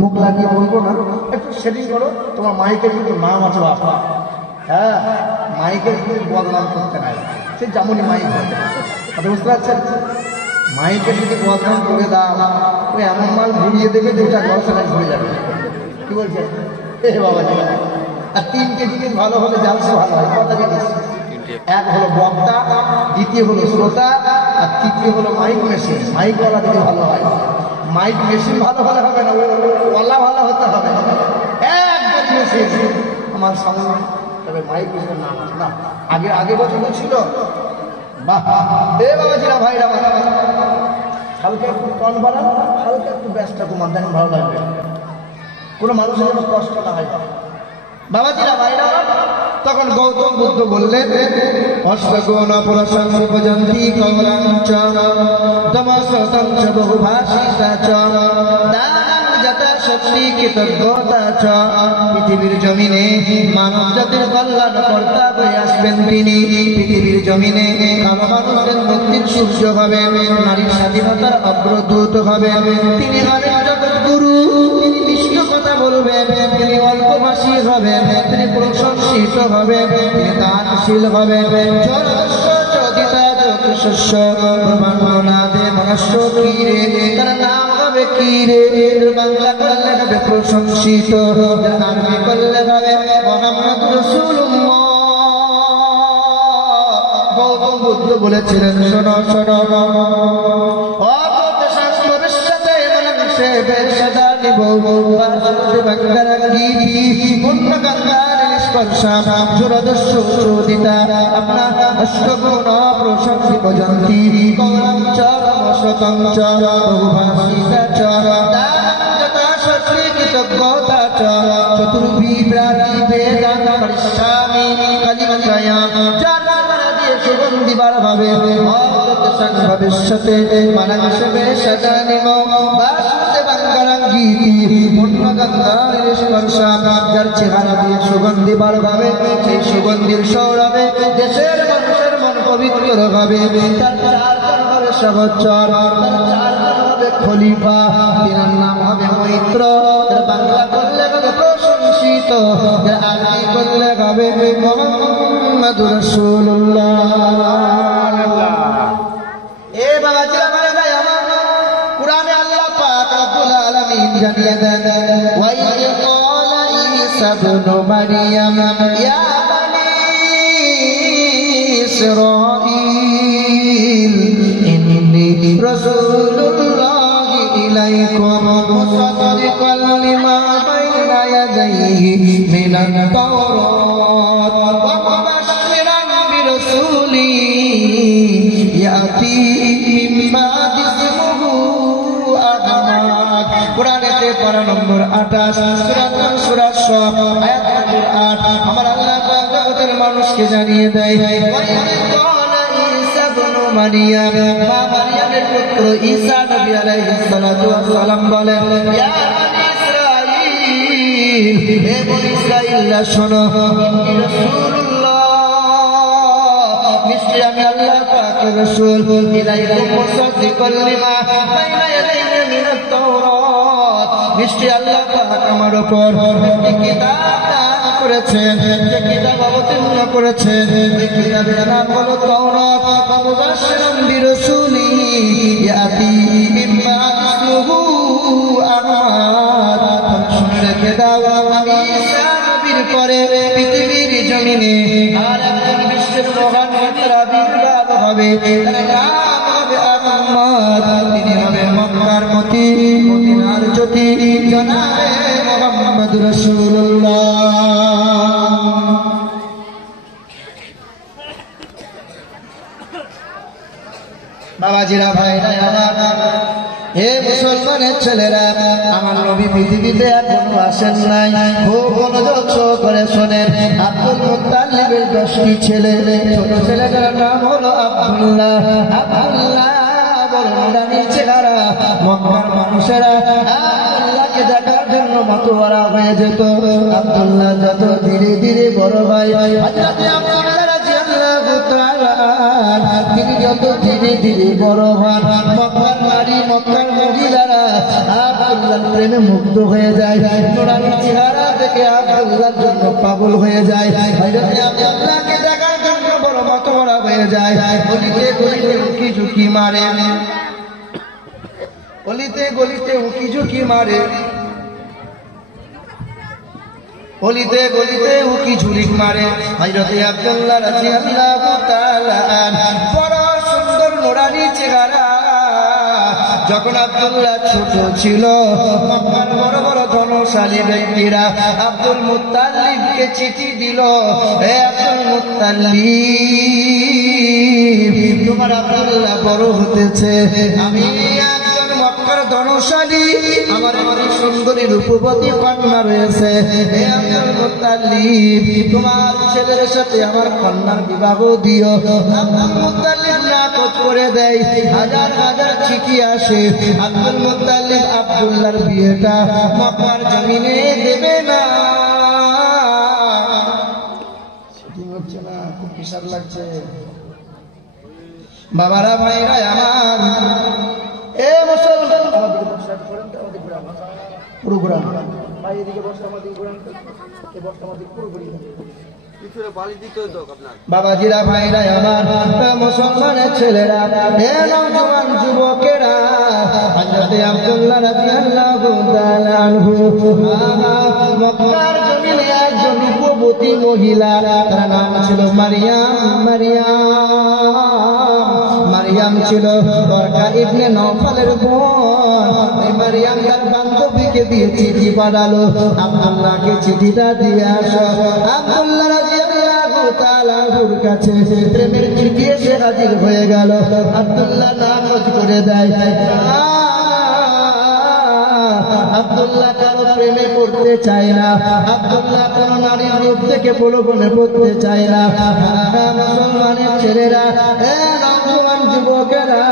মুখ লাগিয়ে বলবো না, একটু সেটিং করো। তোমার মাইকের কিন্তু নাম আছে বাবা, হ্যাঁ মাইকের কিন্তু বদনাম করতে নাই, সে যেমনই মাইক হবে, আপনি বুঝতে পারছেন? মাইকের যদি বদনাম করে দাও, ওই এমন মাল ঘুরিয়ে দেবে যেটা গলসাটা ঘুরে যাবে। কি বলছেন এ বাবা? আর 3টে জিনিস ভালো হলে জালসা ভালো হয়। কথা জিনিস, এক হলো বক্তা, দ্বিতীয় হলো শ্রোতা, আর তৃতীয় হলো মাইক মেশিন। মাইকওয়ালা যদি ভালো হয়, মাইক মেশিন ভালো হলে হবে না, ওয়ালা ভালো হতে হবে। একদম মেশিন আমার সামনে, তবে মাইক মেশিনের নাম আছে না, আগে বছর ছিল। বাহ এ বাবাজিরা ভাইরা, হালকা একটু টন বাড়ান, হালকা একটু ব্যস্ত কমান, দেখেন ভালো লাগবে, কোনো মানুষের জন্য কষ্ট না হয়। বাবাজিরা ভাইরা, তখন গৌতম বুদ্ধ বললেন, অষ্টগুণ পুরসংপজন্তি কৌলাঞ্চ তমসতং চ বহুভাষিতা চ দানং যথা শক্তি কৃতজ্ঞতা চ। পৃথিবীর জমিনে মানব জাতির কল্যাণকর্তা হয়ে আসবেন তিনি। পৃথিবীর জমিনে কালো মানুষের মুক্তির সূর্য হবে, নারীর স্বাধীনতার অগ্রদূত হবে। তিনি হলেন জগৎগুরু, তিনি বিষ্ণু কথা বলবেন, তিনি অল্পভাষী হবেন, তিনি প্রশংসিত হবেন, তিনি দানশীল হবেন। জরদস্য চোদিতা যোগশস্য ব্রহ্মাণ্ডনাথে মনস্য ক্ষীরে, তার নাম হবে ক্ষীরে। বাংলা করলে হবে প্রশংসিত, আরবি করলে হবে মুহাম্মদ রাসূলুল্লাহ। গৌতম বুদ্ধ বলেছিলেন শোনো শোনো ভবিষ্যতে সে বেশদা নিব পূর্ণ গঙ্গার স্পর্শাম চুরদস্য চোদিতা আপনার অষ্টগুণ প্রশংসি ভজন্তি কৌরম চ নমস্কৃতং চ বহুভাষিতা চ দানযতা সত্যি কৃতজ্ঞতা চ চতুর্ভি প্রাতি বেদান পরিশ্রামি কলিমন্ত্রয়া যার দিয়ে সুগন্ধি বার ভাবে ভবিষ্যতে মানস বেশদা নিব যার চেহারা দিয়ে সুগন্ধি বার হবে সেই সুগন্ধির সৌরভে দেশের মানুষের মন পবিত্র হবে তার চারজন হবে সহচর তার চারজন হবে খলিফা তিনার নাম হবে মৈত্র বাংলা করলে হবে প্রশংসিত আরবি করলে হবে মুহাম্মাদুর রাসূলুল্লাহ। এ বাবা জামাই ভাই আমার কুরআনে আল্লাহ পাক রব্বুল আলামিন জানিয়ে দেন ওয়াইদ ক্বালা ঈসা ইবনু মারইয়াম ইয়া বানি ইসরাঈল ইন্নী রাসূলুল্লাহি ইলাইকুম মুসাদ্দিকাল লিমা বাইনা ইয়াদাইহি মিনাত তাওরাত ওয়া মুবাশশিরান বিরাসূলি ইয়াতি মিন বাদি ইসমিহি আহমদ। কুরআনেতে পারা নম্বর 28 সূরা সূরা আয়াত নম্বর 8 আমার আল্লাহ পাক জগতের মানুষকে জানিয়ে দেয় ঈসা ইবনু মারইয়াম মা মারইয়ামের পুত্র ঈসা নবী আলাইহিস সালাতু ওয়াস সালাম বলেন ইয়া বনি ইসরাঈল হে বনি ইসরাঈলরা শোনো ইন্নী রাসূলুল্লাহ নিশ্চয় আমি আল্লাহ পাকের রাসূল ইলাইকুম মুসাদ্দিকাল লিমা বাইনা ইয়াদাইহি মিনাত তাওরাত নিশ্চয় আল্লাহ পাক আমার উপর একটি কিতাব দান করেছেন যে কিতাব অবতীর্ণ করেছেন এই কিতাবের নাম হলো তাওরাত ওয়া মুবাশশিরান বিরাসূলি ইয়াতি মিন বাদি ইসমিহি আহমদ। শুনে রেখে দাও আমি ঈসা নবীর পরে পৃথিবীর জমিনে আর একজন বিশ্বের মহান নেতা আবির্ভাব হবে তার নাম হবে আহমদ। তিনি হবে মক্কার মতি মদিনার জ্যোতি জনাবে মুহাম্মদুর রাসূলুল্লাহ। বাবাজিরা ভাইরা আমার হে মুসলমানের ছেলেরা আমার নবী পৃথিবীতে এখনো আসেন নাই খুব মনোযোগ করে শোনেন আব্দুল মুত্তালিবের 10টি ছেলে ছোট ছেলেটার নাম হলো আব্দুল্লাহ বড় দামি চেহারা মক্কার মানুষেরা আব্দুল্লাহকে দেখার জন্য মাতোয়ারা হয়ে যেত। আব্দুল্লাহ যত ধীরে ধীরে বড় ভাই হযরত আব্দুল্লাহ রাদিয়াল্লাহু তাআলা তিনি যত ধীরে ধীরে বড় হন মক্কার নারী মক্কার মহিলারা আব্দুল্লাহর প্রেমে মুগ্ধ হয়ে যায় নূরানি চেহারা থেকে আব্দুল্লাহর জন্য পাগল হয়ে যায় হযরত আব্দুল্লাহকে দেখার জন্য বড় মাতোয়ারা হয়ে যায়। গলিতে গলিতে উকি ঝুঁকি মারে গলিতে গলিতে উকি ঝুঁকি মারে গলিতে গলিতে উকি ঝুলিক মারে হযরত আব্দুল্লাহ রাদিয়াল্লাহু তাআলা বড় সুন্দর নূরানি চেহারা। যখন আব্দুল্লাহ ছোট ছিল মক্কার বড় বড় ধনশালী ব্যক্তিরা আব্দুল মুত্তালিবকে চিঠি দিল হে আব্দুল মুত্তালিব তোমার আব্দুল্লাহ বড় হতেছে আমি মক্কার ধনশালী আমার অনেক সুন্দরী রূপবতী কন্যা রয়েছে হে আব্দুল মুত্তালিব তোমার ছেলের সাথে আমার কন্যার বিবাহ দিও। আব্দুল মুত্তালিব নাকচ করে দেয় হাজার হাজার চিঠি আসে আব্দুল মুত্তালিব আব্দুল্লাহর বিয়েটা মক্কার জমিনে দেবে না। হচ্ছে না খুব বিশাল লাগছে বাবারা ভাইরা আমার এ মুসলমান পুরো ঘোরান ভাই এদিকে বসটা আমাদের ঘোরান এই বসটা আমাদের পুরো ঘুরিয়ে বাবাজিরা ভাইরা আমার মুসলমানের ছেলেরা হে নওজোয়ান যুবকেরা হযরত আব্দুল্লাহ রাদিয়াল্লাহু তাআলা আনহু মক্কার জমিনে একজন রূপবতী মহিলা তার নাম ছিল মারিয়াম। মারিয়াম ছিল বরকা ইবনে নওফালের বোন। ওই মারিয়াম তার বান্ধবীকে দিয়ে চিঠি পাঠালো, আব্দুল্লাহকে চিঠিটা দিয়ে আসো। আব্দুল্লাহ রাদিয়াল্লাহু তাআলা আনহুর কাছে প্রেমের চিঠি এসে হাজির হয়ে গেল। আব্দুল্লাহ নাকচ করে দেয়, আব্দুল্লাহ কারো প্রেমে পড়তে চায় না, আব্দুল্লাহ কোন নারীর রূপ থেকে প্রলোভনে পড়তে চায় না। মুসলমানের ছেলেরা, নওজোয়ান যুবকেরা,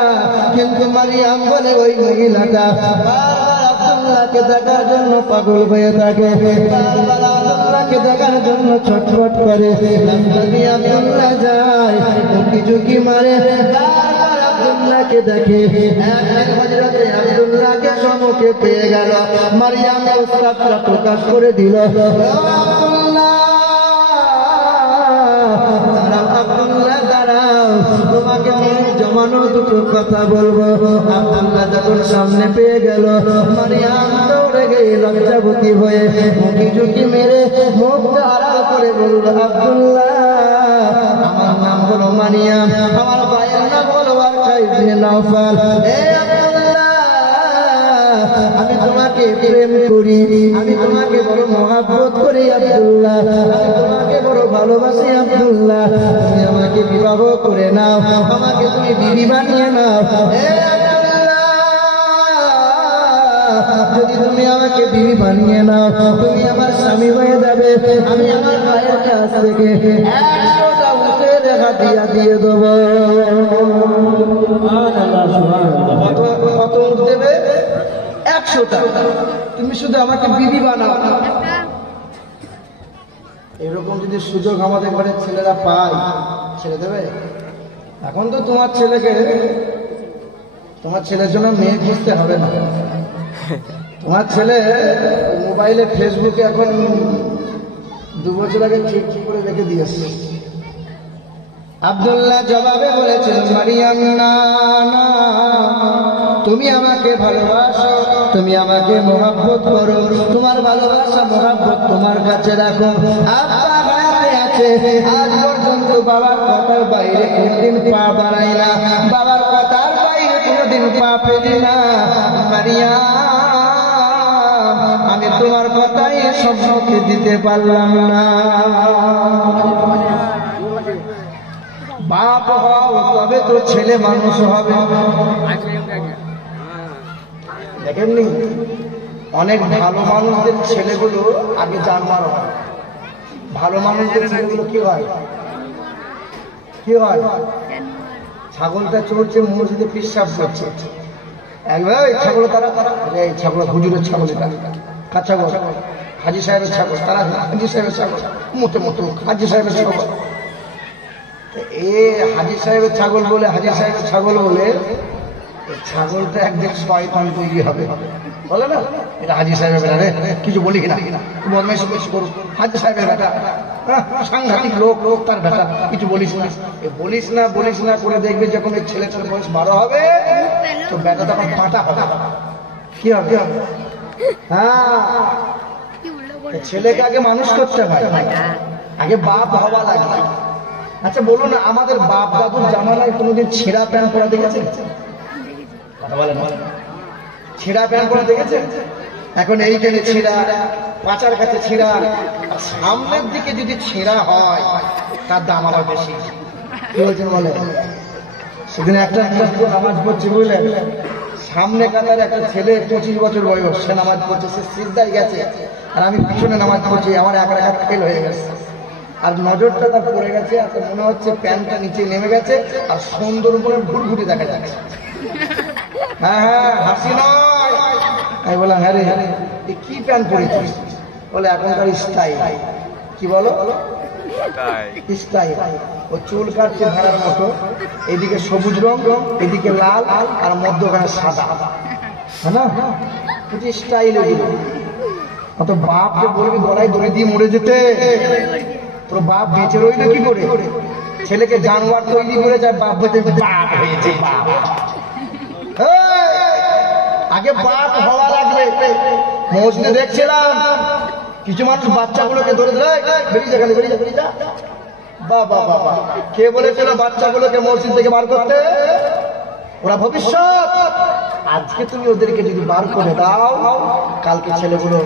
কিন্তু মারিয়াম বলে ওই মহিলাটা বারবার আব্দুল্লাহকে দেখার জন্য পাগল হয়ে থাকে, বারবার আব্দুল্লাহকে দেখার জন্য ছটফট করে। যদি আব্দুল্লাহ যায় উকি ঝুঁকি মারে, বারবার আব্দুল্লাহকে দেখে। একদিন হযরতে আব্দুল্লাহকে সম্মুখে পেয়ে গেল। মারিয়াম উস্তাদটা প্রকাশ করে দিল, আব্দুল্লাহ দাঁড়াও, তোমাকে মনে জমানো দুটো কথা বলবো। আব্দুল্লাহ যখন সামনে পেয়ে গেল, মারিয়াম দৌড়ে গিয়ে লজ্জাবতী হয়ে মুখি ঝুঁকি মেরে মুখটা আড়াল করে বলল, আব্দুল্লাহ আমার নাম হলো মারিয়াম, আমার ভাইয়ের নাম হলো ওয়ারকা ইবনে নওফাল। আমি তোমাকে প্রেম করি, আমি তোমাকে বড় মহব্বত করি আব্দুল্লাহ, আমি তোমাকে বড় ভালোবাসি আব্দুল্লাহ, তুমি আমাকে বিবাহ করে নাও, আমাকে তুমি বিবি বানিয়ে নাও। যদি তুমি আমাকে বিবি বানিয়ে নাও, তুমি আমার স্বামী হয়ে যাবে। আমি আমার ভাইয়ের কাছ থেকে 100টা উটের হাদিয়া দিয়ে দেবো। কত উট দেবে? 100টা। তুমি শুধু আমাকে বিবি বানাও। এরকম যদি সুযোগ আমাদের ঘরের ছেলেরা পায়, ছেড়ে দেবে? এখন তো তোমার ছেলের জন্য মেয়ে খুঁজতে হবে না। তোমার ছেলে মোবাইলে ফেসবুকে এখন 2 বছর আগে ঠিক করে রেখে দিয়েছে। আব্দুল্লাহ জবাবে বলেছিল, মারিয়াম না না, তুমি আমাকে ভালোবাসো, তুমি আমাকে মহব্বত করো, তোমার ভালোবাসা মহব্বত তোমার কাছে রাখো। আব্বা হায়াতে আছে, আজ পর্যন্ত বাবার কথার বাইরে কোনদিন পা বাড়াই না, বাবার কথার বাইরে কোনদিন পা ফেলি না। মারিয়াম, আমি তোমার কথাই সম্মতি দিতে পারলাম না। বাপ হও তবে তো ছেলে মানুষ হবে। দেখেননি, অনেক ভালো মানুষদের ছেলেগুলো আগে জানমার হয়। ভালো মানুষদের ছেলেগুলো কি হয়? ছাগলটা চলছে, মসজিদে পিশাব করছে, একবার ছাগল তারা এই ছাগল হুজুরের ছাগল, এটা কাঁচা ছাগল, হাজি সাহেবের ছাগল, তারা হাজি সাহেবের ছাগল, মতো হাজি সাহেবের ছাগল। হাজি সাহেবের ছাগল বলে, হাজি সাহেবের ছাগল বলে, ছাগলটা একদিন শয়তান তৈরি হবে, বলে না এটা হাজি সাহেবের বেটা রে, কিছু বলি কিনা, বদমাইশি কিছু করুক, হাজি সাহেবের বেটা, সাংঘাতিক লোক, তার বেটা, কিছু বলিস না করে দেখবে যখন এই ছেলেটার বয়স 12 হবে, তো বেটা তখন পাটা হবে। কি হবে? হ্যাঁ, ছেলেকে আগে মানুষ করতে হয়, আগে বাপ হওয়া লাগে। আচ্ছা বলুন, আমাদের বাপ দাদুর জামানায় কোনোদিন ছেঁড়া প্যান্ট পরা দেখেছে? কথা বলেন, ছেঁড়া প্যান্ট পরা দেখেছে? এখন এইখানে ছেঁড়া, পাচার কাছে ছেঁড়া, আর সামনের দিকে যদি ছেঁড়া হয় তার দাম আবার বেশি। কি বলছেন বলে? সেদিন একটা নামাজ পড়ছে, বুঝলেন, সামনে কাতার একটা ছেলে 25 বছর বয়স, সে নামাজ পড়ছে, সে সিজদায় গেছে, আর আমি পিছনে নামাজ পড়ছি, আমার এক রাকাত ফেল হয়ে গেছে, আর নজরটা তার পড়ে গেছে, আর মনে হচ্ছে প্যান্টটা নিচে নেমে গেছে, আর সুন্দর উপরে ঘুরঘুরি দেখা যাচ্ছে। হ্যাঁ, হাসি নয়। আমি বললাম, হ্যাঁ রে, কি প্যান্ট পরেছিস? বলে এখনকার স্টাইল। কি বলো? স্টাইল। ও চুল কাটছে ভাড়ার মতো, এদিকে সবুজ রং, এদিকে লাল, আর মধ্যখানে সাদা, হ্যাঁ না, স্টাইল। অত বাপকে বলবি গলায় দড়ি দিয়ে মরে যেতে, তোর বাপ বেঁচে রইল কি করে? ছেলেকে জানোয়ার তৈরি করে যায়, বাপ বেঁচে বাপ হয়েছে। বাপ আগে বাপ হওয়া লাগবে। মসজিদে দেখছিলাম কিছু মানুষ বাচ্চাগুলোকে ধরে দেয়, বেরিয়ে যা। বাবা, কে বলেছিল বাচ্চাগুলোকে মসজিদ থেকে বার করতে? ওরা ভবিষ্যৎ। আজকে তুমি ওদেরকে যদি বার করে দাও, কালকে ছেলেগুলো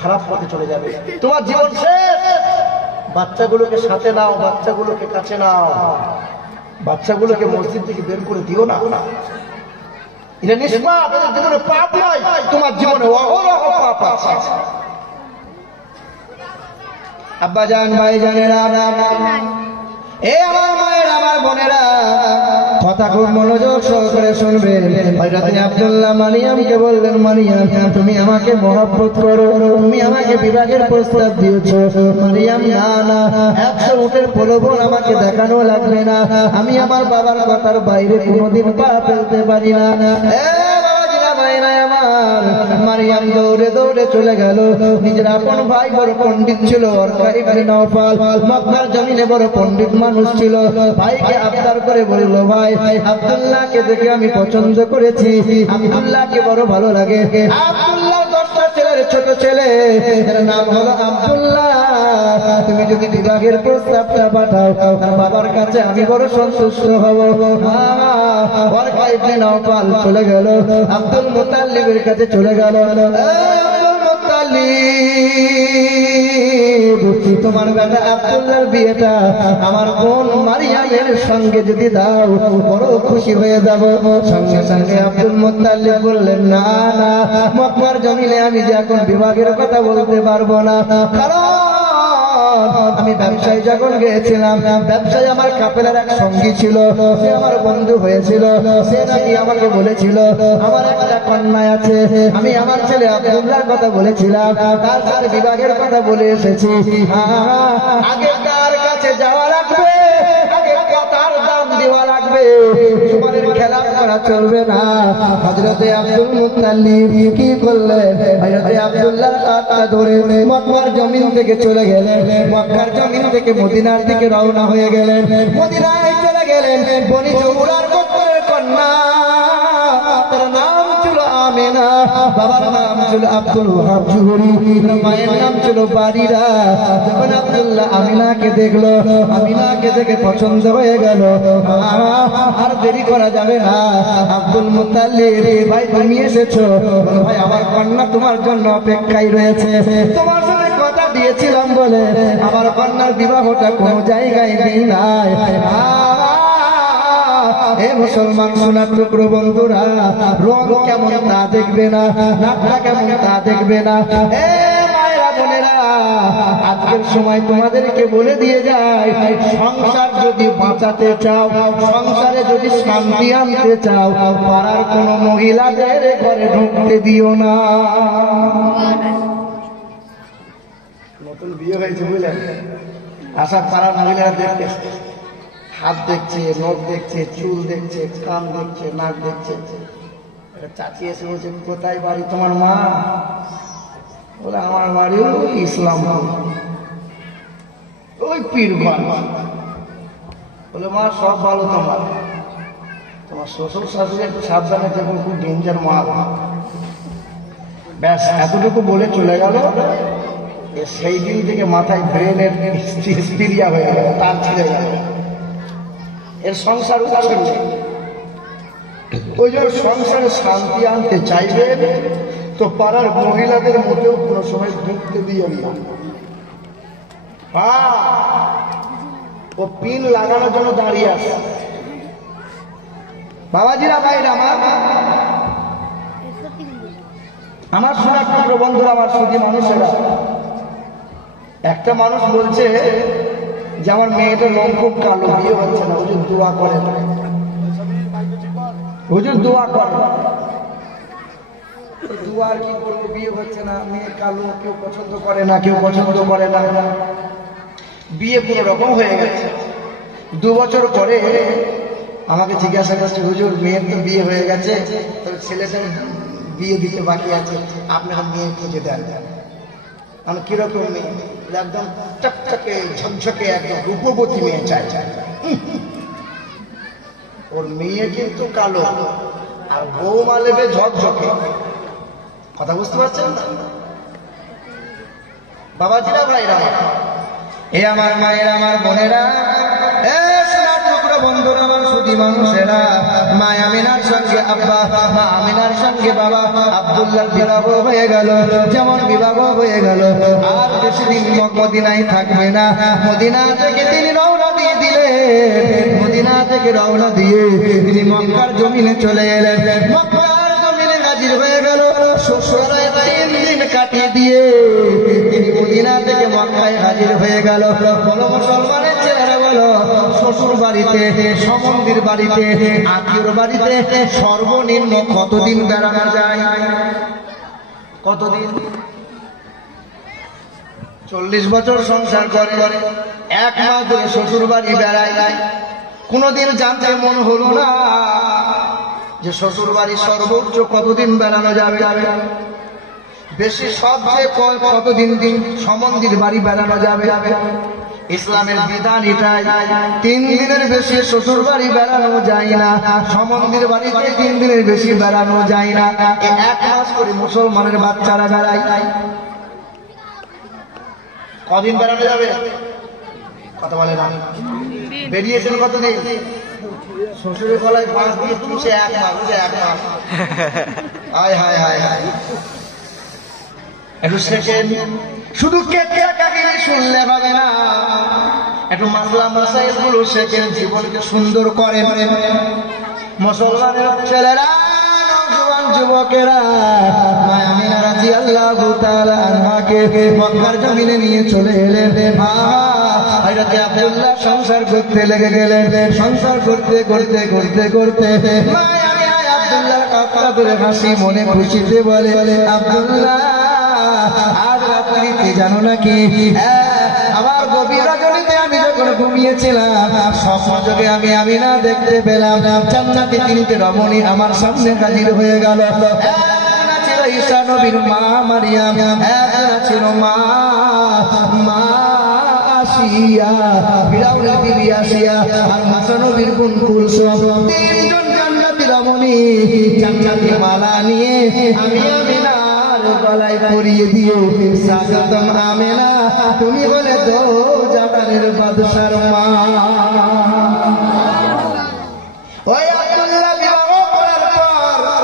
খারাপ পথে চলে যাবে, তোমার জীবন শেষ। বাচ্চাগুলোকে সাথে নাও, বাচ্চাগুলোকে কাছে নাও, বাচ্চাগুলোকে মসজিদ থেকে বের করে দিও না। এটা নিষ্পাপ, এদের জীবনে পাপ নয়, তোমার জীবনে অহরহ পাপ আছে। আব্বা জান, ভাই জানেরা, এ আমার মায়ের, আমার বোনেরা, কথা খুব মনোযোগ সহকারে শুনবেন। হযরত আব্দুল্লাহ মারিয়ামকে বললেন, মারিয়াম তুমি আমাকে মহব্বত করো, তুমি আমাকে বিবাহের প্রস্তাব দিয়েছো। মারিয়াম না না, 100 উটের প্রলোভন আমাকে দেখানো লাগবে না, আমি আমার বাবার কথার বাইরে কোনোদিন পা ফেলতে পারি না। মারিয়াম দৌড়ে দৌড়ে চলে গেল। নিজের আপন ভাই বড় পণ্ডিত ছিল, ওরকা ইবনে নওফাল মক্কার জমিনে বড় পণ্ডিত মানুষ ছিল। ভাইকে আবদার করে বলল, ভাই আব্দুল্লাহকে দেখে আমি পছন্দ করেছি, আব্দুল্লাহকে বড় ভালো লাগে। আব্দুল্লাহ 10টা ছেলের ছোট ছেলে, এর নাম হলো আব্দুল্লাহ। তুমি যদি বিবাহের প্রস্তাবটা পাঠাও, তার বাবার কাছে আমি বড় সন্তুষ্ট হব। ওরকা ইবনে নওফাল চলে গেল, আব্দুল মুত্তালিবের কাছে চলে গেল। আব্দুল মুত্তালিব, তোমার বেটা আব্দুল্লাহর বিয়েটা আমার বোন মারিয়ামের সঙ্গে যদি দাও, বড় খুশি হয়ে যাব। সঙ্গে সঙ্গে আব্দুল মুত্তালিব বললেন, না না, মক্কার জমিনে আমি যে এখন বিবাহের কথা বলতে পারবো না, কারণ আমি ব্যবসায় যখন গিয়েছিলাম, ব্যবসায় আমার কাপেলার এক সঙ্গী ছিল, সে আমার বন্ধু হয়েছিল। সে নাকি আমাকে বলেছিল আমার একটা কন্যা আছে, আমি আমার ছেলে আব্দুল্লাহর কথা বলেছিলাম, তার সাথে বিবাহের কথা বলে এসেছি। আগে কার কাছে যাওয়া লাগবে, আগে কথার দাম দেওয়া লাগবে, তোমাদের খেলা করা চলবে না। হযরতে আব্দুল মুত্তালিব কি করলেন, হযরতে আব্দুল্লাহর হাতটা ধরে মক্কার জমিন থেকে চলে গেলেন, মক্কার জমিন থেকে মদিনার দিকে রওনা হয়ে গেলেন। মদিনায় চলে গেলেন বনি জহুরার গোত্রের কন্যা, তার নাম ছিল আমেনা, বাবার নাম ছিল আব্দুল ওয়াহাব জুহরি, মায়ের নাম ছিল বারিরা। যখন আব্দুল্লাহ আমিনাকে দেখলো, আমিনাকে দেখে পছন্দ হয়ে গেল। আর দেরি করা যাবে না, আব্দুল মুত্তালিব ভাই তুমি এসেছো, ভাই আমার কন্যা তোমার জন্য অপেক্ষায় রয়েছে। তোমার সাথে কথা দিয়েছিলাম বলে আমার কন্যার বিবাহটা কোনো জায়গায় নেই নাই। এ মুসলমান সোনার টুকরো বন্ধুরা, রং কেমন তা দেখবে না, নাকটা কেমন তা দেখবে না। এ মায়েরা বোনেরা, আজকের সময় তোমাদেরকে বলে দিয়ে যায়, সংসার যদি বাঁচাতে চাও, সংসারে যদি শান্তি আনতে চাও, পাড়ার কোনো মহিলাদের ঘরে ঢুকতে দিও না। নতুন বিয়ে হয়েছে বুঝলেন, আসার পাড়ার মহিলারা দেখতে, হাত দেখছে, নখ দেখছে, চুল দেখছে, কান দেখছে, নাক দেখছে। চাচি এসে বলছে, কোথায় বাড়ি তোমার মা? বলে আমার বাড়ি ইসলাম, ওই পীরগঞ্জ। বলে মা সব ভালো, তোমার তোমার শ্বশুর শাশুড়ি একটু সাবধানে দেখুন, খুব ডেঞ্জার মাল। ব্যাস এতটুকু বলে চলে গেল। সেই দিন থেকে মাথায় ব্রেনের স্থিরিয়া হয়ে গেল, তার ছিঁড়ে গেল, এর সংসার উচ্ছন্ন। ওই জন্য সংসারে শান্তি আনতে চাইবে তো পাড়ার মহিলাদের মধ্যেও কোনো সময় ঢুকতে দিয়ে না। ও পিন লাগানোর জন্য দাঁড়িয়ে আছে। বাবাজিরা, ভাইরা আমার সোনার টুকরো বন্ধুরা, আমার সুধী মানুষেরা, একটা মানুষ বলছে যে আমার মেয়েটার রং খুব কালো, বিয়ে হচ্ছে না, হুজুর দোয়া করেন, হুজুর দোয়া করেন। দোয়া আর কি করবো, বিয়ে হচ্ছে না, মেয়ে কালো, কেউ পছন্দ করে না, কেউ পছন্দ করে না। বিয়ে কোনো রকম হয়ে গেছে। 2 বছর পরে আমাকে জিজ্ঞাসা করছে, হুজুর মেয়ের তো বিয়ে হয়ে গেছে, তবে ছেলেটার বিয়ে দিতে বাকি আছে, আপনারা মেয়ে খুঁজে দেন। আমি কিরকম মেয়ে? একদম চকচকে ঝকঝকে একদম রূপবতী মেয়ে চাই। ওর মেয়ে কিন্তু কালো আর বৌমা লেবে ঝকঝকে। কথা বুঝতে পারছেন না? বাবাজিরা, ভাইরা, এ আমার মায়েরা, আমার বোনেরা, এ সোনার টুকরো বন্ধুরা, আমার মানুষেরা, মা আমিনার সঙ্গে আব্বা, মা আমিনার সঙ্গে বাবা আব্দুল্লাহর বিবাহ হয়ে গেল। যেমন বিবাহ হয়ে গেল, আর বেশি দিন মদিনায় থাকবে না। মদিনা থেকে তিনি রওনা দিয়ে দিলেন। মদিনা থেকে রওনা দিয়ে তিনি মক্কার জমিনে চলে এলেন। মক্কার জমিনে হাজির হয়ে গেল। শ্বশুরালয়ে 3 দিন কাটিয়ে দিয়ে তিনি মদিনা থেকে মক্কায় হাজির হয়ে গেল। বলো মুসলমানের ছেলেরা, বলো শ্বশুর বাড়িতে, সমন্দির বাড়িতে, আত্মীয়র বাড়িতে সর্বনিম্ন কতদিন বেড়ানো যায়? কতদিন? 40 বছর সংসার করে 1 মাস ধরে শ্বশুর বাড়ি বেড়ায়। কোনদিন জানতে মন হলো না যে শ্বশুর বাড়ি সর্বোচ্চ কতদিন বেড়ানো যাবে? বেশি সবচেয়ে কতদিন দিন সমন্দির বাড়ি বেড়ানো যাবে? ইসলামের বিধান এটাই, 3 দিনের বেশি শ্বশুর বাড়ি বেড়ানো যায় না। সমন্দির বাড়িতে 3 দিনের বেশি বেড়ানো যায় না। 1 মাস করে মুসলমানের বাচ্চারা বেড়ায়। কদিন বেড়ানো যাবে? কথা বলে না। বেরিয়েছেন কতদিন? শ্বশুরের গলায় 5 দিয়ে চুষে 1 মাস, 1 মাস। হায় হায় হায় হায়। একটু শেখেন, শুধু কেটে কাহিনী শুনলে হবে না, একটু মাসলা মাসাইল গুলো শেখেন, জীবনকে সুন্দর করেন। মুসলমানের ছেলেরা, নওজোয়ান যুবকেরা, মা আমিনা রাদিয়াল্লাহু তাআলা আনহাকে মক্কার জমিনে নিয়ে চলে এলেন। হযরত আব্দুল্লাহ সংসার করতে লেগে গেলেন। সংসার করতে করতে করতে করতে মা আমিনা আব্দুল্লাহর কথা ধরে হাসি মনে খুশিতে বলে, আব্দুল্লাহ আজ রাত্রিতে জানো নাকি, আমার গভীর রজনীতে আমি যখন ঘুমিয়েছিলাম, স্বপ্ন যোগে আমি আমিনা দেখতে পেলাম জান্নাতে 3টে রমণী আমার সামনে হাজির হয়ে গেল। একজনা ছিল ঈসা নবীর মা মারিয়াম, একজনা ছিল মা আসিয়া, ফিরাউনের বিবি আসিয়া, আর মুসা নবীর বোন কুলসুম। 3 জন জান্নাতি রমণী জান্নাতি মালা নিয়ে আমি আমিনা গলায় পরিয়ে দিয়ে, স্বাগতম আমিনা, তুমি বলে দো জাহানের বাদশার মা। ওই আব্দুল্লাহ বিবাহ করার পর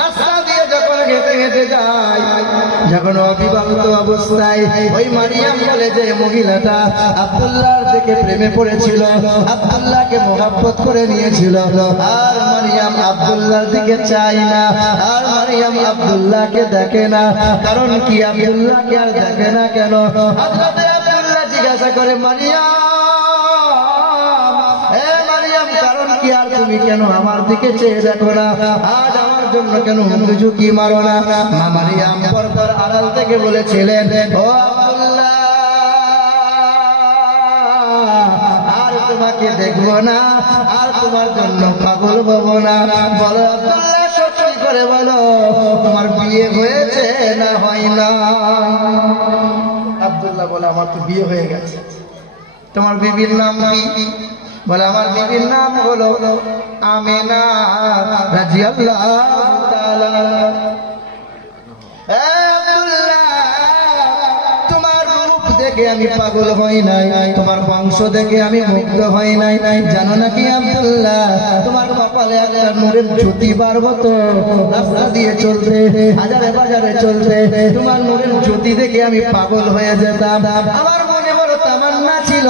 রাস্তা দিয়ে যখন হেঁটে হেঁটে যায়, যখন অবিবাহিত অবস্থায় ওই মারিয়াম বলে যে মহিলাটা আব্দুল্লাহর দিকে প্রেমে পড়েছিল, আব্দুল্লাহকে মোহাব্বত করে নিয়েছিল, আর মারিয়াম আব্দুল্লাহর দিকে চায় না, আর মারিয়াম আব্দুল্লাহকে দেখে না। কারণ কি আব্দুল্লাহকে আর দেখে না কেন? হযরত আব্দুল্লাহ জিজ্ঞাসা করে, মারিয়াম, হে মারিয়াম, কারণ কি আর তুমি কেন আমার দিকে চেয়ে দেখো না? আজ আমার জন্য কেন হুজুকি মারো না? মা মারিয়াম পর্দার আড়াল থেকে বলেছিলেন, ও আব্দুল্লাহ, আর তোমাকে দেখবো না, আর তোমার জন্য পাগল হবো না। বলো আব্দুল্লাহ, সত্যি করে বলো, তোমার বিয়ে হয়েছে না হয় না? আব্দুল্লাহ বলে, আমার তো বিয়ে হয়ে গেছে। তোমার বিবির নাম কি? বলে, আমার বিবির নাম হলো আমিনা রাদিয়াল্লাহু তাআলা। তোমার রূপ দেখে আমি পাগল হই নাই, তোমার বংশ দেখে আমি মুগ্ধ হই নাই। জানো নাকি আব্দুল্লাহ, তোমার কপালে একটা নূরের জ্যোতি বাড়বো তো, রাস্তা দিয়ে চলতে, হাজারে বাজারে চলতে, তোমার নূরের জ্যোতি দেখে আমি পাগল হয়ে যেতাম। আমার মনে বড় তামান্না ছিল,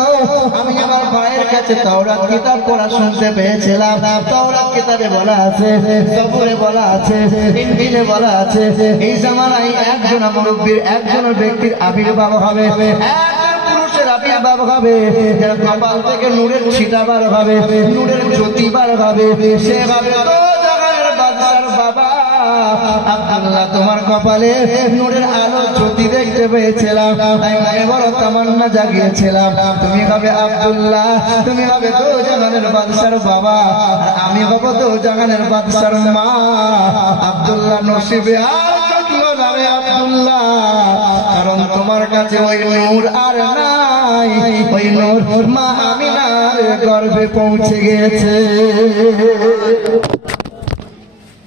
আমি আমার ভাইয়ের কাছে তাওরাত কিতাব পড়া শুনতে পেয়েছিলাম। তাওরাত কিতাবে বলা আছে, জবুরে বলা আছে, ইনজিলে বলা আছে, এই জামানায় একজন মুরব্বীর, একজন ব্যক্তির আবির্ভাব হবে, একজন পুরুষের আবির্ভাব হবে, যার কপাল থেকে নূরের ছিটা বার হবে, নূরের জ্যোতি বার হবে। সে ভাবে তো জাহানের বাদশার বাবা আব্দুল্লাহ, তোমার কপালে নূরের আলো জ্যোতি দেখতে পেয়েছিলাম, তাই মনে বড় তামান্না জাগিয়েছিলাম। তুমি হবে আব্দুল্লাহ, তুমি হবে তো জাহানের বাদশার বাবা, আর আমি হব তো জাহানের বাদশার মা। আব্দুল্লাহ নসিবে আর যাবে আব্দুল্লাহ, কারণ তোমার কাছে ওই নূর আর নাই, ওই নূর মা আমিনার গর্ভে পৌঁছে গেছে।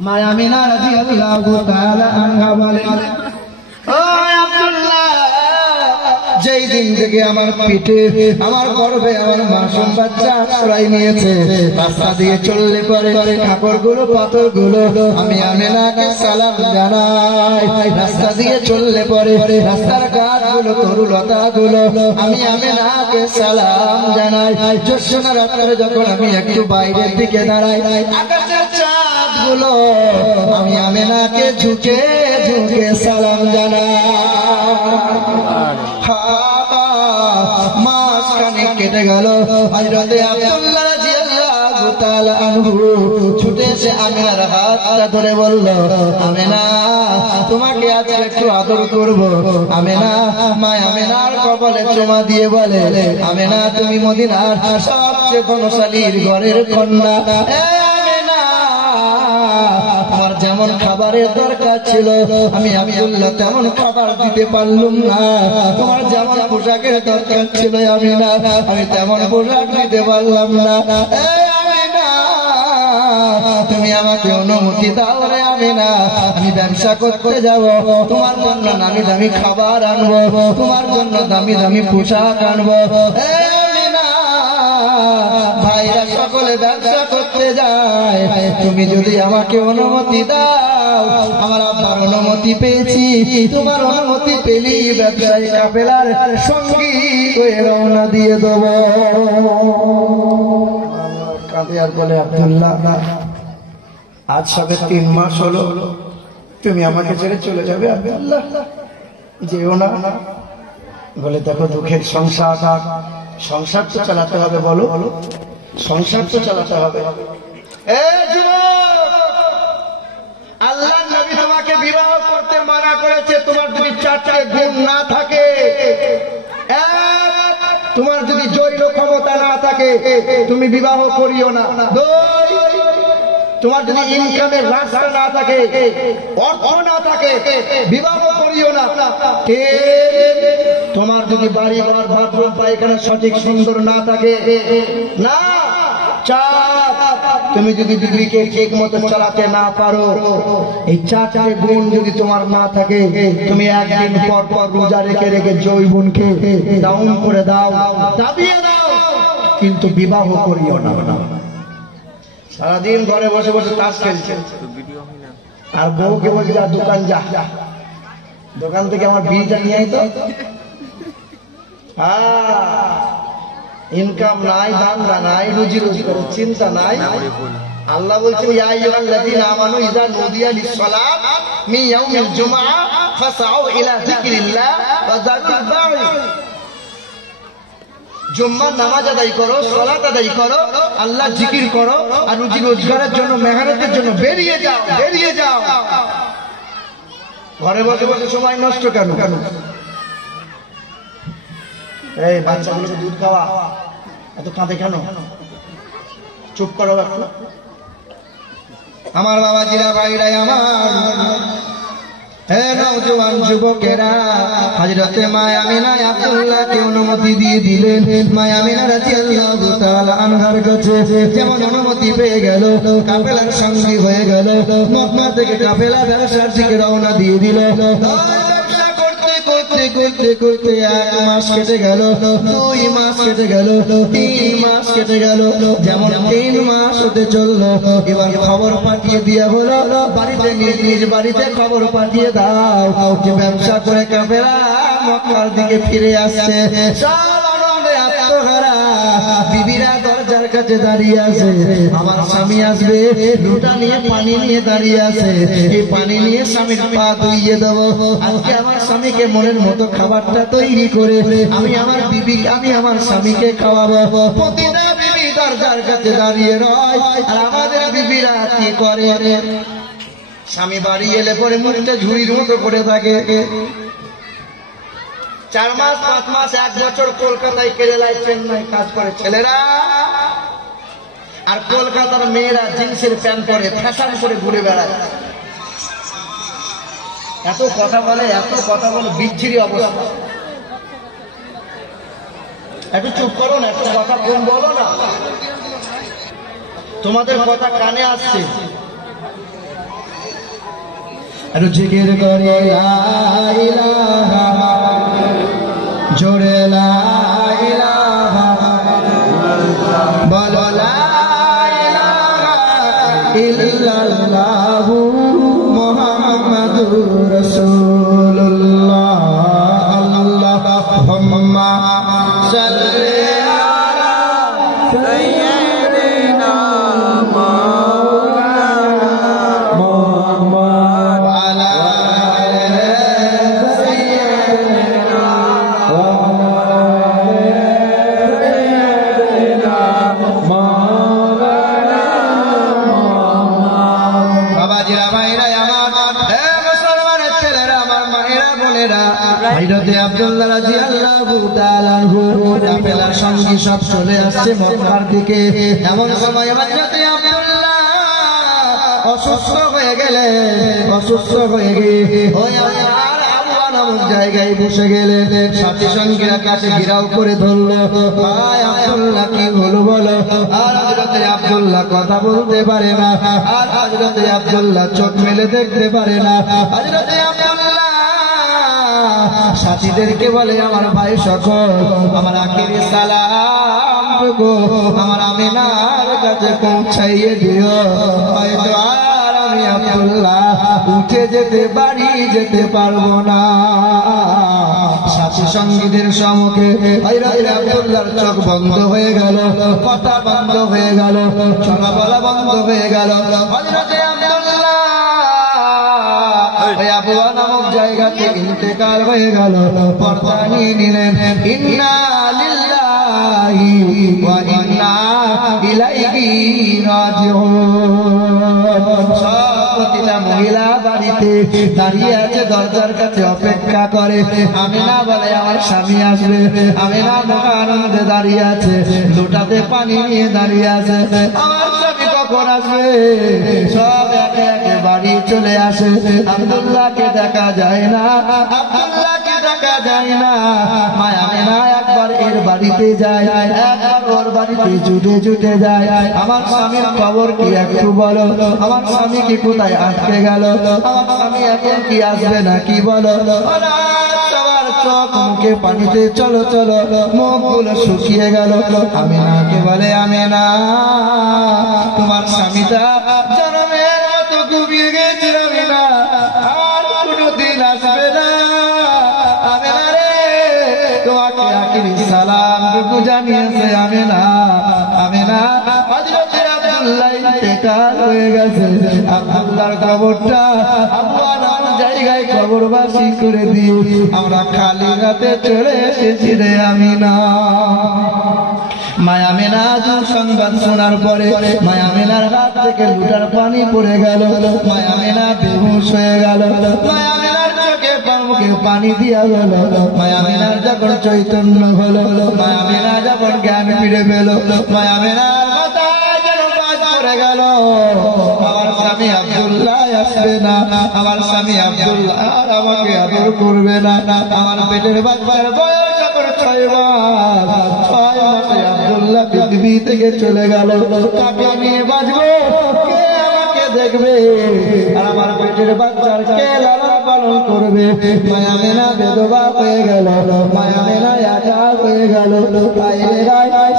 মা আমিনা রাদিয়াল্লাহু তাআলা আনহা বলেন, ও আব্দুল্লাহ, যে সেই দিন থেকে আমার পিঠে আমার গর্ভে আমার মাসুম বাচ্চা আশ্রয় নিয়েছে। রাস্তা দিয়ে চললে পরে কাপড়গুলো পাথরগুলো আমি আমেনাকে সালাম জানাই। রাস্তা দিয়ে চললে পরে রাস্তার গাছগুলো তরুলতাগুলো আমি আমেনাকে সালাম জানাই। জ্যোৎস্না রাত্রে যখন আমি একটু বাইরের দিকে দাঁড়াই, আকাশের চাঁদগুলো আমি আমেনাকে ঝুঁকে ঝুঁকে সালাম জানাই। মাসখানে কেটে গেল, হযরতে আব্দুল্লাহ রাদিয়াল্লাহু তাআলা আনহু ছুটে এসে আমেনার হাতটা ধরে বলল, আমেনা তোমাকে আজ একটু আদর করব। আমেনা মা আমেনার কপালে চুমা দিয়ে বলে, আমেনা তুমি মদিনার সবচেয়ে ধনশালীর ঘরের কন্যা। আমার যেমন খাবারের দরকার ছিল আমি আব্দুল্লাহ তেমন খাবার দিতে পারলাম না। তোমার যেমন পোশাকের দরকার ছিল আমিনা আমি তেমন পোশাক দিতে পারলাম না। তুমি আমাকে অনুমতি দাও রে আমিনা, আমি ব্যবসা করতে যাব, তোমার জন্য দামি দামি খাবার আনবো, তোমার জন্য দামি দামি পোশাক আনবো। ভাইরা সকলে ব্যবসা করতে যায়, তুমি যদি আমাকে অনুমতি দাও, আমার আব্বার অনুমতি পেয়েছি, তোমার অনুমতি পেলেই ব্যবসায়ী কাফেলার সঙ্গী হয়ে রওনা দিয়ে দেব। কাঁদে আর বলে, আব্দুল্লাহ আজ সবে 3 মাস হলো তুমি আমাকে ছেড়ে চলে যাবে আব্দুল্লাহ, যেও না। বলে দেখো দুঃখের সংসার, সংসার তো চালাতে হবে, বলো সংসার তো চালাতে হবে। আল্লাহ নবী তোমাকে বিবাহ করতে মানা করেছে, তোমার যদি 4টে গুণ না থাকে, তোমার যদি জৈন ক্ষমতা না থাকে তুমি বিবাহ করিও না। 2 তোমার যদি ইনকামের রাস্তা না থাকে, অর্থ না থাকে, বিবাহ করিও না। তোমার যদি বাড়ি ঘর বাথরুম পায়খানা সঠিক সুন্দর না থাকে না। 4 তুমি যদি বিবিকে ঠিক মতো চালাতে না পারো, এই 4টে গুণ যদি তোমার না থাকে, তুমি একদিন পর পর রোজা রেখে রেখে যৌবনকে ডাউন করে দাও, দাবিয়ে দাও, কিন্তু বিবাহ করিও না। সারাদিন ঘরে বসে বসে তাস খেলছে, আর বউকে বলছে যা দোকান যা, দোকান থেকে আমার বিড়িটা নিয়ে আয় তো। ইনকাম নাই, দান্দা নাই, রুজি রোজগারের চিন্তা নাই। আল্লাহ বলছেন, ইয়া আইয়ুহাল্লাযীনা আমানু ইযা নুদিয়া লিস-সালাত মিন ইয়াউমিল জুমআহ ফাসআউ ইলা যিকরিল্লাহ ওয়া যারুল বাই'। জুম্মার নামাজ আদায় করো, সালাত আদায় করো, আল্লাহ জিকির করো, আর রুজি রোজগারের জন্য মেহনতের জন্য বেরিয়ে যাও, বেরিয়ে যাও। ঘরে বসে বসে সময় নষ্ট কেন? এই বাচ্চাগুলোকে দুধ খাওয়া, এত কাঁদে কেন? চুপ করো একটু। আমার বাবাজিরা, ভাইরাই আমার, হে নওজোয়ান যুবকেরা, হযরতে মা আমিনা আব্দুল্লাহকে অনুমতি দিয়ে দিলেন। মা আমিনা রাদিয়াল্লাহু তাআলা আনহার কাছে যেমন অনুমতি পেয়ে গেল, কাফেলার সঙ্গী হয়ে গেল। মক্কা থেকে কাফেলা ব্যবসার দিকে রওনা দিয়ে দিল। করতে করতে 1 মাস কেটে গেল, 2 মাস কেটে গেল, 3 মাস কেটে গেল। যেমন 3 মাস হতে চললো, এবার খবর পাঠিয়ে দেওয়া হলো বাড়িতে, নিজ নিজ বাড়িতে খবর পাঠিয়ে দাও যে ব্যবসা করে কাফেলা মক্কার দিকে ফিরে আসছে। বিবিরা দরজার কাছে দাঁড়িয়ে আছে, আমার স্বামী আসবে, লোটা নিয়ে পানি নিয়ে দাঁড়িয়ে আছে, এই পানি নিয়ে স্বামীর পা ধুইয়ে দেবো। আজকে আমার স্বামীকে মনের মতো খাবারটা তৈরি করে আমি আমার বিবি, আমি আমার স্বামীকে খাওয়াবো। প্রতিটা বিবি দরজার কাছে দাঁড়িয়ে রয়, আর আমাদের বিবিরা কি করে? স্বামী বাড়ি এলে পরে মুখটা ঝুড়ির মতো করে থাকে। 4 মাস, 5 মাস, 1 বছর কলকাতায়, কেরালায়, চেন্নাই কাজ করে ছেলেরা, আর কলকাতার মেয়েরা জিন্সের প্যান্ট পরে ফ্যাশন করে ঘুরে বেড়ায়। এত কথা বলে, এত কথা বলে, বিচ্ছিরি অবস্থা। একটু চুপ করো না, একটু কথা কম বলো না, তোমাদের কথা কানে আসছে। একটু জিকির করে লা ইলাহা জোরে লা ইলাহা বলো লা ইলাহা ইল্লাল্লাহু মুহাম্মাদুর রাসূলুল্লাহ আল্লাহুম্মা সাল্লি আলা سيدنا مولانا মোহাম্মদ আলা সাইয়্যিদিনা বাবাজিরা ভাইরা আমার হে মুসলমানের ছেলেরা আমার মায়েরা বোনেরা হযরতে আব্দুল্লাহ রাদিয়াল্লাহু তাআলা আনহু কাফেলার সঙ্গী সব চলে আসছে মক্কার দিকে এমন সময় হযরতে আব্দুল্লাহ অসুস্থ হয়ে গেলে ওই আমার আবুয়া নামক জায়গায় বসে গেলে সাথী সঙ্গীরা কাছে ঘিরাও করে ধরলো ভাই আব্দুল্লাহ কি হলো বলো আর হযরতে আব্দুল্লাহ কথা বলতে পারে না আর হযরতে আব্দুল্লাহ চোখ মেলে দেখতে পারে না হযরতে আব্দুল্লাহ সাথীদেরকে বলে আমার ভাই সকল আমার আখিরি সালামটুকু আমার আমিনার কাছে পৌঁছাইয়ে দিও হয়তো আর আমি আব্দুল্লাহ উঠে বাড়ি যেতে পারবো না সাথী সঙ্গীদের সম্মুখে হযরত আব্দুল্লাহর চোখ বন্ধ হয়ে গেল কথা বন্ধ হয়ে গেল চলা বলা বন্ধ হয়ে গেল হযরত আব্দুল্লাহ ওই আবুয়া নামক জায়গাতে ইন্তেকাল হয়ে গেল পর্দা নিয়ে নিলেন ইন্না লিল্লাহি ওয়া ইন্না ইলাইহি রাজিউন প্রতিটা মহিলা বাড়িতে দাঁড়িয়ে আছে দরজার কাছে অপেক্ষা করে আমিনা বলে আমার স্বামী আসবে আমিনা মহা আনন্দে দাঁড়িয়ে আছে লোটাতে পানি নিয়ে দাঁড়িয়ে আছে আমার স্বামী কখন আসবে সব একে একে বাড়ি চলে আসে আব্দুল্লাহকে দেখা যায় না আব্দুল্লাহকে দেখা যায় না মা আমিনা একবার এর বাড়িতে যায় একবার ওর বাড়িতে ছুটে যায় আমার স্বামীর খবর কি একটু বলো আমার স্বামী কি কোথায় আটকে গেল আমার স্বামী এখন কি আসবে না কি বলো সবার চোখ মুখে পানিতে চলো মুখগুলো শুকিয়ে গেল আমিনাকে বলে আমিনা তোমার স্বামীটা জন্মের মতো ঘুমিয়ে গেছে আমিনা আর কোনোদিন আসবে না আমিনা রে তোমাকে আখিরি সালামটুকু জানিয়েছে আমিনা হযরত আব্দুল্লাহ ইন্তেকাল হয়ে গেছে আব্দুল্লাহর কবরটা আবুয়া নামক জায়গায় কবরবাসী করে দিয়ে আমরা খালি রাতে চলে এসেছি রে আমিনা মায়া আমিনা সংবাদ শোনার পরে মায়া আমিনার হাত থেকে লুটার পানি পড়ে গেল মায়া আমিনা বেহুশ হয়ে গেল মায়া আমিনার চোখে মুখে পানি দিয়া গেল মায়া আমিনার যখন চৈতন্য হলো মায়া আমিনা যখন জ্ঞান ফিরে পেল মায়া আমিনার মাথায় যেন বাজ পড়ে গেল আমার স্বামী আব্দুল্লাহ আসবে না আমার স্বামী আব্দুল্লাহ আর আমাকে আদর করবে না আমার পেটের বাচ্চার বয়স যখন 6 মাসে আব্দুল্লাহ পৃথিবী থেকে চলে গেল কাকে নিয়ে বাঁচবো কে আমাকে দেখবে আর আমার পেটের বাচ্চার কে লালন পালন করবে মায়া আমিনা বিধবা হয়ে গেল মায়া আমিনা একা হয়ে গেল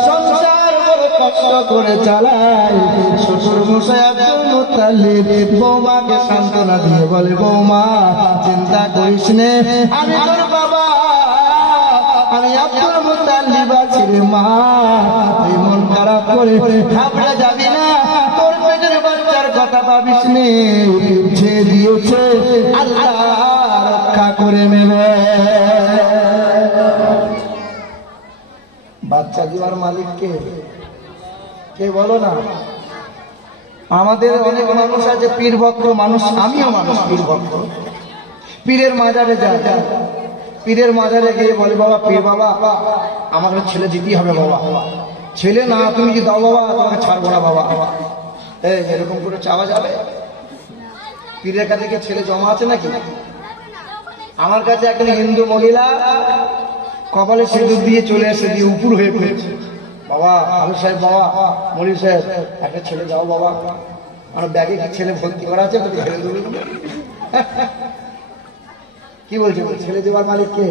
সংসার বড় কষ্ট করে চালায় শ্বশুর মশাই আব্দুল মুত্তালিব বৌমাকে সান্ত্বনা দিয়ে বলে বৌমা চিন্তা করিস নে আমি তোর বাবা আমি আব্দুল মুত্তালিব আছি রে মা এই মন খারাপ করে ঘাবড়ে যাবি না তোর পেটের বাচ্চার কথা ভাবিস নে যে দিয়েছে আল্লাহ রক্ষা করে নেবে বাচ্চা দেওয়ার মালিক কে বলো না আমাদের অনেক মানুষ আছে পীর ভক্ত মানুষ আমিও মানুষ পীর ভক্ত পীরের মাজারে যায় পীরের মাজারে গিয়ে বলে বাবা পীর বাবা আমাকে ছেলে দিতেই হবে বাবা ছেলে না তুমি কি দাও বাবা তোমাকে ছাড়বো না বাবা এরকম করে চাওয়া যাবে পীরের কাছে কি ছেলে জমা আছে নাকি আমার কাছে একজন হিন্দু মহিলা কপালে সিঁদুর দিয়ে চলে এসে দিয়ে উপর হয়ে পড়েছে বাবা আলু সাহেব বাবা মলি সাহেব একটা ছেলে যাও বাবা আমার ব্যাগে কি ছেলে ভর্তি করা আছে তো ছেলে দেবে কি বলছে ছেলে দেওয়ার মালিক কে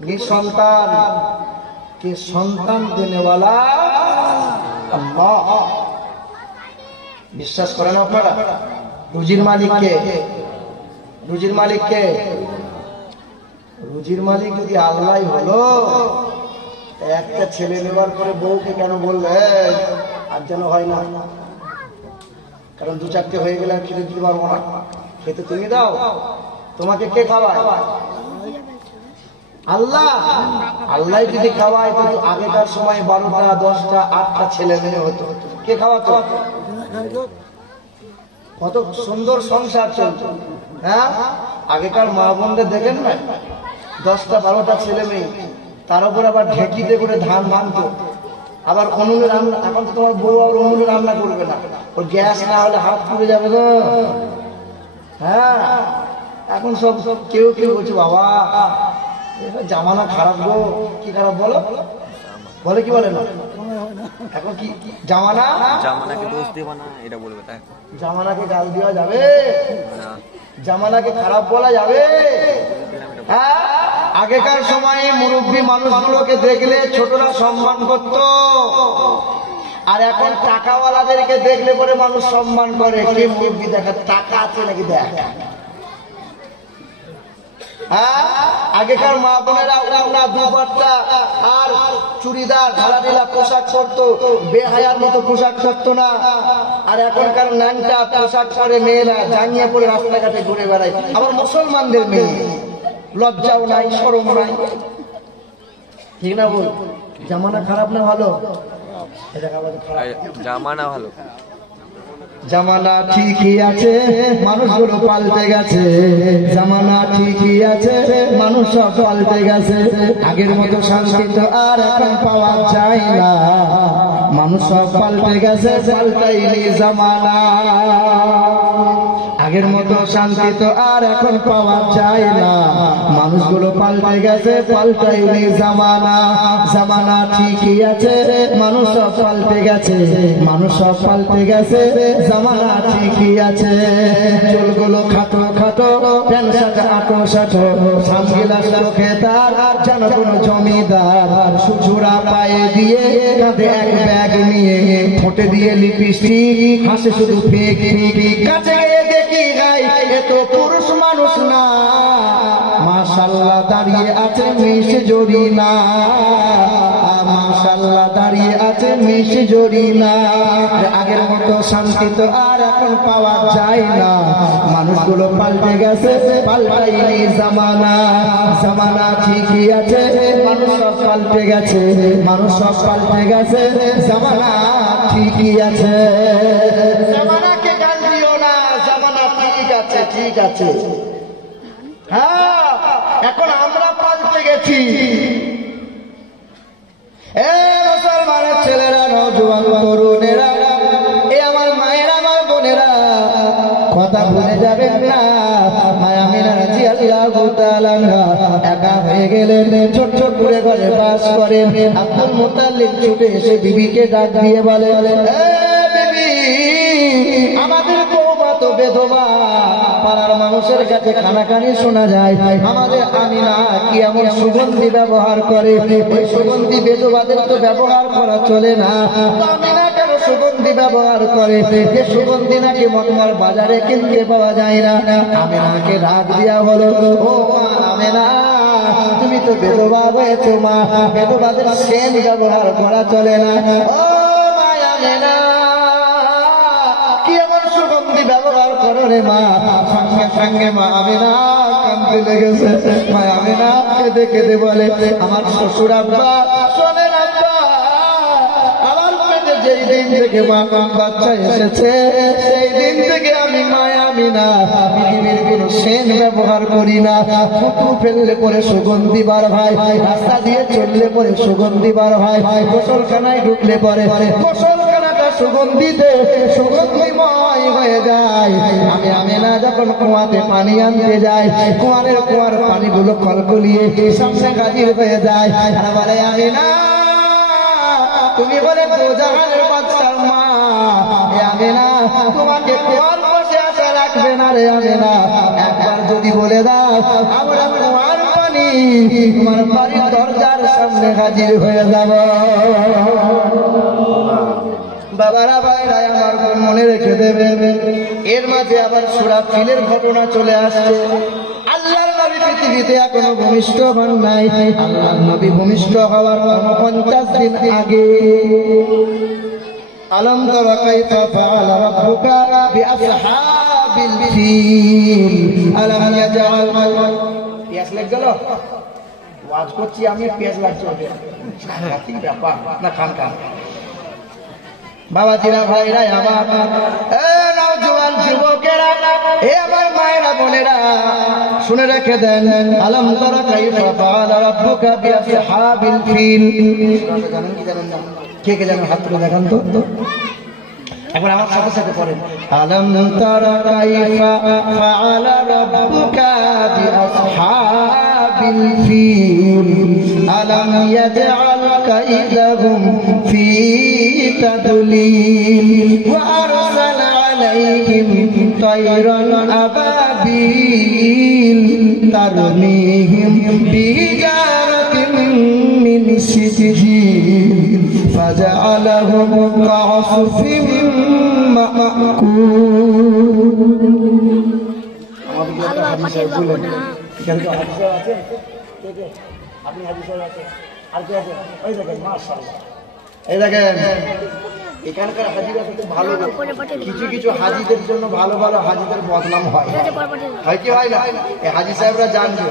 निसंतान के संतान देने वाला अल्लाह। विश्वास करें আপনারা? রুজির মালিককে, রুজির মালিককে, রুজির মালিক যদি আল্লাহই হলো, একটা ছেলে নেওয়ার পরে বউকে কেন বললে আর যেন হয় না? কারণ দু চারটে হয়ে গেলে খেতে দিতে পারবো না। খেতে তুমি দাও, তোমাকে কে খাওয়ায়? আল্লাহ। আল্লাহ যদি খাওয়ায় তো আগেকার সময় 12টা 10টা 8টা ছেলে মেয়ে হতো, কে খাওয়াতো? কত সুন্দর সংসার চলতো। হ্যাঁ, আগেকার মা বোনদের দেখেন না, 10টা 12টা ছেলে মেয়ে, তার উপর আবার ঢেকিতে করে ধান ভাঙতো, আবার উনুনে রান্না। এখন তো তোমার বউ আর উনুনে রান্না করবে না, ওর গ্যাস না হলে হাত পুড়ে যাবে তো। হ্যাঁ, এখন সব কেউ কেউ বলছে বাবা জামানা খারাপ গো। কি খারাপ বলো? বলে কি বলে না? এখন কি জামানা, জামানাকে দোষ দেব না এটা বলবে তাই? জামানাকে গাল দেওয়া যাবে? জামানাকে খারাপ বলা যাবে? হ্যাঁ, আগেকার সময়ে মুরব্বী মানুষগুলোকে দেখলে ছোটরা সম্মান করত, আর এখন টাকাওয়ালাদেরকে দেখলে পরে মানুষ সম্মান করে। কে মুরব্বী দেখা, টাকা আছে নাকি দেখ। হ্যাঁ, আগেকার মা বোনেরা ওড়না দুপাট্টা আর চুড়িদার ঢালাঢালা পোশাক পরতো, বেহায়ার মতো পোশাক পরতো না। আর এখনকার ন্যাংটা পোশাক পরে মেয়েরা জাঙ্গিয়া পরে রাস্তাঘাটে ঘুরে বেড়ায়। আবার মুসলমানদের মেয়ে লজ্জাও নাই, শরম নাই। ঠিক না বল? জামানা খারাপ না ভালো? জামানা ভালো। জামানা ঠিকই আছে, মানুষগুলো পাল্টে গেছে। জামানা ঠিকই আছে, মানুষ সব পাল্টে গেছে। আগের মতো শান্তি তো আর এখন পাওয়া যায় না। মানুষ সব পাল্টে গেছে, পাল্টাইনি জামানা। আগের মতো শান্তি তো আর এখন পাওয়া যায় না। মানুষগুলো পাল্টে গেছে, পাল্টাইনি জামানা। জামানা ঠিকই আছে, মানুষ সব পাল্টে গেছে। মানুষ সব পাল্টে গেছে, জামানা ঠিকই আছে। চুলগুলো খাটো খাটো, প্যান্ট শার্ট আটো সাটো, সানগ্লাস চোখে তার যেন কোন জমিদার। সুচুরা পায়ে দিয়ে কাঁধে এক ব্যাগ নিয়ে, ঠোঁটে দিয়ে লিপস্টিক, হাসে শুধু ফেক ফেক। কাছে দেখি গাই এ তো পুরুষ মানুষ না, মাশাআল্লাহ দাঁড়িয়ে আছে মিশ জড়ি না। মাশাআল্লাহ দাঁড়িয়ে আছে মিশ জড়ি না। আগের মতো শান্তি তো আর এখন পাওয়া যায় না। মানুষগুলো পাল্টে গেছে, পাল্টাইনি জামানা। জামানা ঠিকই আছে, মানুষ সব পাল্টে গেছে। মানুষ সব পাল্টে গেছে, জামানা ঠিকই আছে। জামানাকে গাল দিও না, জামানা ঠিক আছে, ঠিক আছে। হ্যাঁ, এখন আমরা পাল্টে গেছি। এ মুসলমানের ছেলেরা, নওজোয়ান তরুণেরা, এ আমার মায়েরা, আমার বোনেরা, কথা ভুলে যাবেন না। আমিনা রাদিয়াল্লাহু তাআলা একা হয়ে গেলেন, ছোট ছোট করে ঘরে বাস করেন। আব্দুল মুত্তালিব ছুটে এসে বিবিকে ডাক দিয়ে বলে, বিবি আমাদের বৌমা তো বেধবা, পাড়ার মানুষের কাছে খানাখানি শোনা যায় আমাদের আমিনা কি এমন সুগন্ধি ব্যবহার করে। ওই সুগন্ধি বেধবাদের তো ব্যবহার করা চলে না, আমিনা কেন সুগন্ধি ব্যবহার করে? যে সুগন্ধি নাকি মক্কার বাজারে কিনতে পাওয়া যায় না। আমিনাকে ডাক দিয়া হলো, ও মা আমিনা, তুমি তো বেধবা হয়েছো মা, বেধবাদের সেন্ট ব্যবহার করা চলে না। ও মা আমিনা, কি এমন সুগন্ধি ব্যবহার করো রে মা? সঙ্গে সঙ্গে মা আমিনা কাঁদতে লেগেছে। মা আমিনা কেঁদে কেঁদে বলে, আমার শ্বশুর আব্বা, শোনেন আব্বা, আমার পেটে যেই দিন থেকে মা বাচ্চা এসেছে, সেই দিন থেকে আমি মা আমিনা পৃথিবীর কোন সেন্ট ব্যবহার করি না। থুতু ফেললে পরে সুগন্ধি বার হয়, রাস্তা দিয়ে চললে পরে সুগন্ধি বার হয়, গোসলখানায় ঢুকলে পরে গোসলখানাটা সুগন্ধিতে সুগন্ধিময় হয়ে যায়। আমি আমিনা যখন কুয়াতে পানি আনতে যাই, কুয়ার পানিগুলো কলকলিয়ে সামনে হাজির হয়ে যায়। আর বলে, আমিনা তুমি বলে দোজাহানের বাদশার মা, আমিনা তোমাকে কুয়ার পাশে আসা রাখবে না রে আমিনা। একবার যদি বলে দাও আমরা কুয়ার পানি জানি তোমার বাড়ির দরজার সামনে হাজির হয়ে যাব। বাবারা ভাইরা আমার মনে রেখে দেবে, এর মাঝে আবার সূরা ফিলের ঘটনা চলে আসছে। আল্লাহর নবী পৃথিবীতে এখনো ভূমিষ্ঠ হন নাই। আল্লাহর নবী ভূমিষ্ঠ হওয়ার 49 দিন আগে আলম তারা কাইফা ফাআলা রাব্বুকা বিআসহাবিল ফিল আলাম ইয়াজআল পেঁয়াজ লেগে গেল। ওয়াজ করছি আমি, পেঁয়াজ লাগছে ওদের সাংঘাতিক ব্যাপার না। খান খান বাবাজিরা ভাইরা আমার, নওজোয়ান যুবকেরা, আমার মায়েরা বোনেরা শুনে রেখে দেন। আলম তারা কাইফা ফাআলা রাব্বুকা বিআসহাবিল ফিল জানেন কি জানেন না? কে কে জানেন হাত তুলে দেখান তো একবার আমার সাথে সাথে পড়েন। আলম তারা কাইফা ফাআলা রাব্বুকা বিআসহাবিল ফিল আলাম ইয়াজআল কাইদাহুম ফি তাদলিল ওয়া আরসালা আলাইহিম তায়রান আবাবিল তারমিহিম বিহিজারাতিন মিন সিজিল ফাজআলাহুম কা'আসফিন এখানকার হাজিরা ভালো, কিছু কিছু হাজিদের জন্য ভালো ভালো হাজিদের বদনাম হয় কি হয় না? এই হাজি সাহেবরা জানবে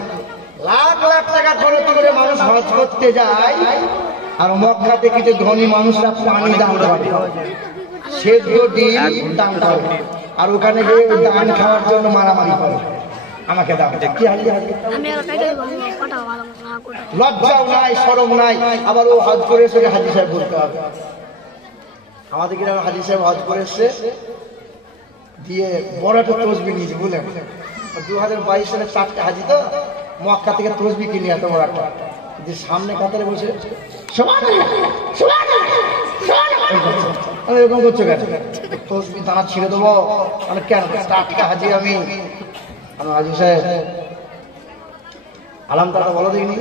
লাখ লাখ টাকা খরচ করে মানুষ হজ করতে যায়, আর মক্কাতে কিছু ধনী মানুষরা পানি দান করে, সেদ্ধ ডিম দান করে, আর ওখানে গিয়ে দান খাওয়ার জন্য মারামারি করে। আমাকে দাও কি হাজি লজ্জাও নাই, শরম নাই, আবার ও হজ করে এসে হাজি সাহেব বলতে হবে। আমাদের গ্রামে হাজি সাহেব হজ করে এসছে, দিয়ে বড় একটা তসবি নিয়েছে বুঝলেন। 2022 সালে 4টে হাজি তো মক্কা থেকে তসবি কিনে এত বড় একটা, যে সামনে কাতারে বসে এরকম করছো কেন? তসবি দানা ছিঁড়ে দেবো মানে কেন? 4টা হাজি আমি হাজি সাহেব আলাম তারা বলো দেখিনি,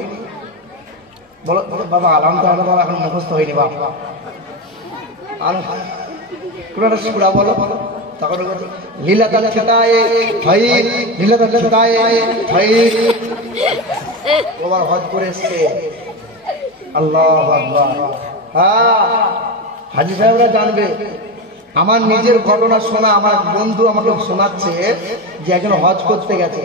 বলো বাবা আলাম তারা বাবা এখন মুখস্থ হয়নি বাবা, কোন একটা সূরা বলো। তখন লীলাতাল খেতায়ে ভাই, লীলাতাল খেতায়ে ভাই, ওবার হজ করে এসছে। আল্লাহু আকবার। হ্যাঁ, হাজি সাহেবরা জানবে। আমার নিজের ঘটনা শোনা, আমার বন্ধু আমাকে শোনাচ্ছে যে একজন হজ করতে গেছে,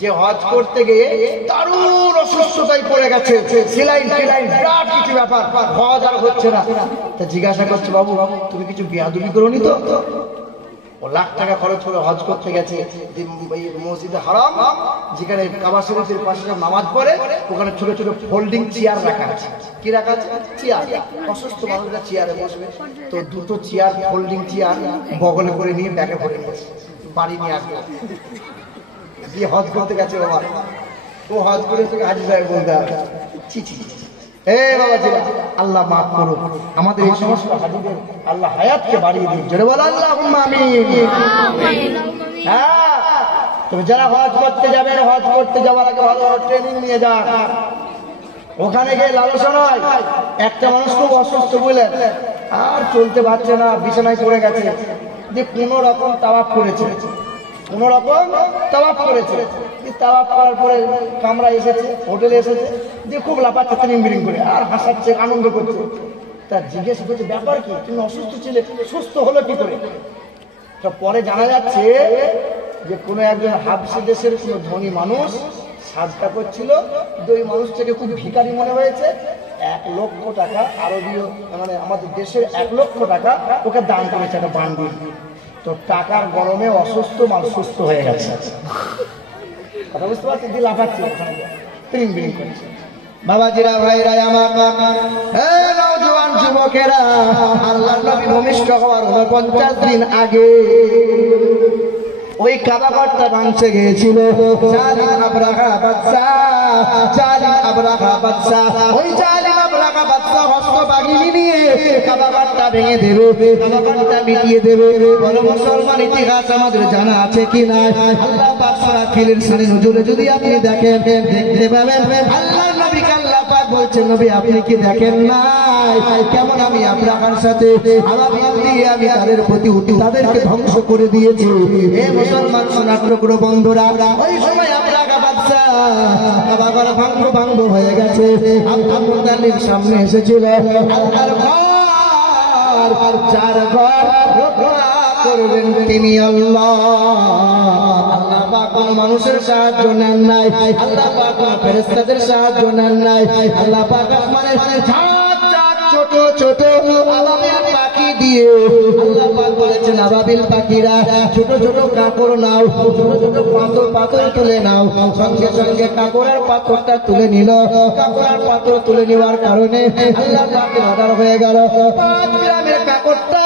যে হজ করতে গিয়ে দারুণ অসুস্থতায় পড়ে গেছে, সেলাইন বিরাট কিছু ব্যাপার, হজ আর হচ্ছে না। তা জিজ্ঞাসা করছে, বাবু তুমি কিছু বিয়াদুবি করোনি তো? ও লাখ টাকা খরচ করে হজ করতে গেছে, মসজিদে হারাম যেখানে কাবা শরীফের পাশে নামাজ পড়ে, ওখানে ছোট ছোট ফোল্ডিং চেয়ার রাখা আছে। কি রাখা আছে? চেয়ার। অসুস্থ মানুষরা চেয়ারে বসবে, তো 2টো চেয়ার ফোল্ডিং চেয়ার বগলে করে নিয়ে ব্যাগে ভরে নিয়েছে, বাড়ি নিয়ে আসবে। দিয়ে হজ করতে গেছে বাবা, ও হজ করে থেকে হাজি সাহেব বলতে ছি ছি, এ বাবা জি আল্লাহ মাফ করুন, আমাদের এই সমস্ত হাজিদের আল্লাহ হায়াতকে বাড়িয়ে দিন। জোরে বলো আল্লাহুম্মা আমিন। হ্যাঁ, তুমি যারা হজ করতে যাবেন, হজ করতে যাওয়ার আগে ভালো ট্রেনিং নিয়ে যান। ওখানে গিয়ে লালসা নয়। একটা মানুষ খুব অসুস্থ বলেন, আর চলতে পারছে না, বিছানায় পড়ে গেছে, যে কোনো রকম তাওয়াফ করেছে, কোন রকম তাওয়াফ করেছে, তাওয়াফ করার পরে কামরা এসেছে, হোটেলে এসেছে, যে খুব লাফাচ্ছে তিরিং করে, আর হাসাচ্ছে, আনন্দ করছে। তার জিজ্ঞেস করছে ব্যাপার কি, তুমি অসুস্থ ছিলে, সুস্থ হলো কি করে? তো পরে জানা যাচ্ছে যে কোনো একজন হাবশি দেশের কোনো ধনী মানুষ সাজটা করছিল, ওই মানুষটাকে খুব ভিখারি মনে হয়েছে, 1 লক্ষ টাকা আরবীয় মানে আমাদের দেশের 1 লক্ষ টাকা ওকে দান করেছে একটা বান্ডিল। তো টাকার গরমে অসুস্থ মানুষ সুস্থ হয়ে গেছে। কথা বুঝতে পারছি? দিয়ে লাফাচ্ছে, তিরিং বিরিং করছে। বাবাজিরা ভাইরা আমার, নওজোয়ান যুবকেরা, আল্লাহর নবী ভূমিষ্ঠ হওয়ার 49 দিন আগে ওই কাবাঘরটা ভাঙতে গিয়েছিল জালিম আবরাহা বাদশা। ওই জালিম আবরাহা আপনাকে বাচ্চা হস্ত বাগিনী নিয়ে কাবাগারটা ভেঙে দেবে, কাবাগারটা মিটিয়ে দেবে। বলো মুসলমান, ইতিহাস আমাদের জানা আছে কি না? আল্লাহ পাক সূরা ফিলের সানে নজরে যদি আপনি দেখেন, দেখতে পাবেন আল্লাহ নবীকে আল্লাহ পাক বলছেন, নবী আপনি কি দেখেন না কেমন আমি আপনার সাথে আলাপ দিয়ে আমি তাদের প্রতি তাদেরকে ধ্বংস করে দিয়েছি। হে মুসলমান সোনাটুকরো বন্ধুরা, ওই সময় আপনার বাচ্চা কাবাগার ভাঙ্গ হয়ে গেছে। আব্দুল মুত্তালিব সামনে এসেছিল। আল্লাহর ঘর, যার ঘর রক্ষা করবেন তিনি আল্লাহ। আল্লাহ পাক কোন মানুষের সাহায্য নেন নাই, আল্লাহ পাক কোন ফেরেশতাদের সাহায্য নেন নাই। আল্লাহ পাক আসমানের ছোট ছোট আবাবিল পাখি দিয়ে আল্লাহ পাক বলেছেন, আবাবিল পাখিরা ছোট ছোট কাপড় নাও, ছোট ছোট পাথর তুলে নাও। সঙ্গে সঙ্গে কাপড়ের পাথরটা তুলে নিল। কাপড়ের পাথর তুলে নেওয়ার কারণে আল্লাহ পাকের অর্ডার হয়ে গেল। 5 গ্রামের কাপড়টা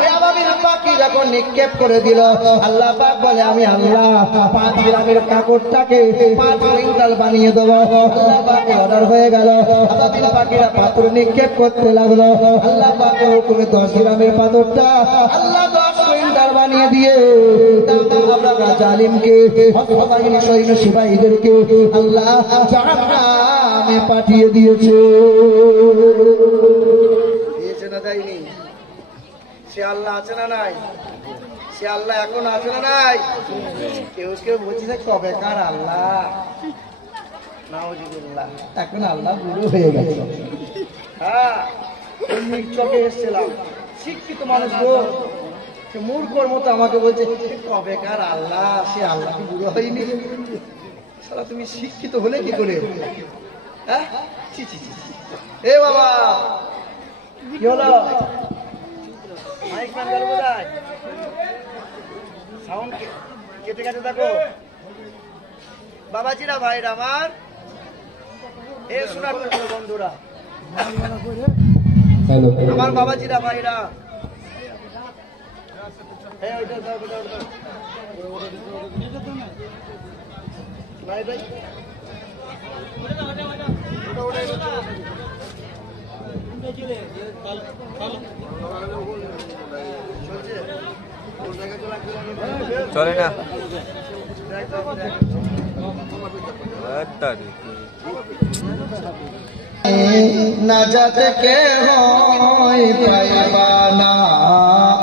ওই আবাবিল পাখি যখন নিক্ষেপ করে দিল, আল্লাহ পাক বলে, আমি আল্লাহ 5 গ্রামের কাপড়টাকে 5 কুইন্টাল বানিয়ে দেবো। আল্লাহ পাকের অর্ডার হয়ে গেল। আবাবিল পাখিরা পাথর নিক্ষেপ করতে লাগলো। আল্লাহ পাকের হুকুমে 10 গ্রামের পাথরটা আল্লাহ 10 কুইন্টাল বানিয়ে দিয়ে আমরা জালিমকে হস্তবাহিনী সৈন্য সিপাহীদেরকে আল্লাহ জাহান্নামে পাঠিয়ে দিয়েছে। দিয়েছে না দেয়নি? সে আল্লাহ আছে না নাই? সে আল্লাহ এখন আছে না নাই? কেউ কেউ বলছে কবেকার আল্লাহ, নাউজুবিল্লাহ, এখন আল্লাহ বুড়ো হয়ে গেছে। হ্যাঁ, চোখে এসেছিলাম, শিক্ষিত মানুষ গো, সে মূর্খর মতো আমাকে বলছে কবেকার আল্লাহ, সে আল্লাহ কি বুড়ো হয়নি? সারা তুমি শিক্ষিত হলে কি করে? হ্যাঁ, এ বাবা কি হলো? মাইক ম্যান গেল বোধহয়, সাউন্ড কেটে কেটে দেখো। বাবাজিরা ভাইরা আমার, এ শোনার বন্ধুরা, আমার বাবাজিরা ভাইরা, চলে না নাজাত কে হয় পাইবা না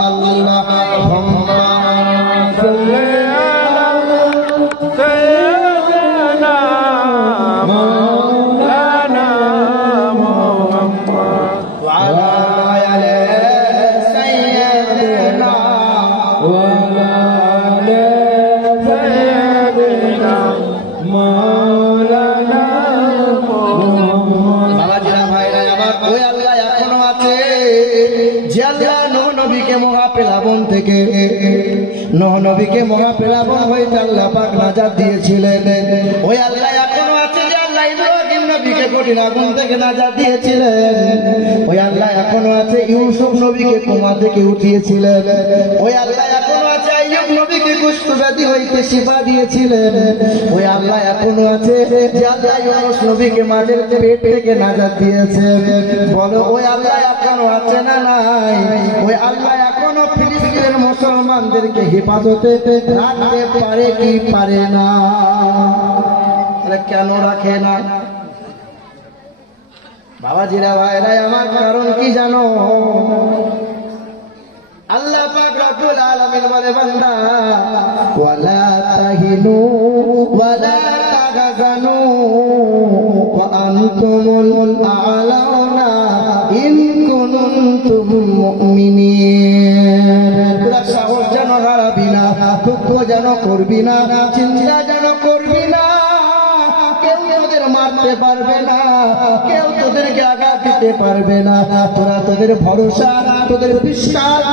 আল্লাহ প্লাবন থেকে নূহ নবীকে মহা প্লাবন হইতে আল্লাহ পাক নাজাত দিয়েছিলেন। ওই আল্লাহ এখনো আছে যে আল্লাহ ইব্রাহিম নবীকে কঠিন আগুন থেকে নাজাত দিয়েছিলেন। ওই আল্লাহ এখনো আছে ইউসুফ নবীকে কোমা থেকে উঠিয়েছিলেন। ওই আল্লাহ এখনো আছে আইয়ুব নবীকে কুষ্ঠ ব্যাধি হইতে শিফা দিয়েছিলেন। ওই আল্লাহ এখনো আছে যে আল্লাহ ইউনুস নবীকে মাছের পেট থেকে নাজাত দিয়েছেন। বলো ওই আল্লাহ এখনো আছে না নাই? ওই আল্লাহ এখনো ফিলিস্তিনের মুসলমানদেরকে হেফাজতে রাখতে পারে কি পারে না? কেন রাখে না? বাবাজিরা ভাইরা আমার, কারণ কি জানো? আল্লাহ পাক রব্বুল আলামিন বলে, বান্দা ওয়ালা তাহিনু ওয়ালা তাহজানু ওয়া আনতুমুল আ'লাউনা ইন কুনতুম মুমিনিন। তোরা সাহস যেন হারাবি না, দুঃখ যেন করবি না, চিন্তা যেন করবি না। কেউ তোদের মারতে পারবে না, কেউ তোদেরকে আঘাত দিতে পারবে না। তোরা তোদের ভরসা, তোদের বিশ্বাস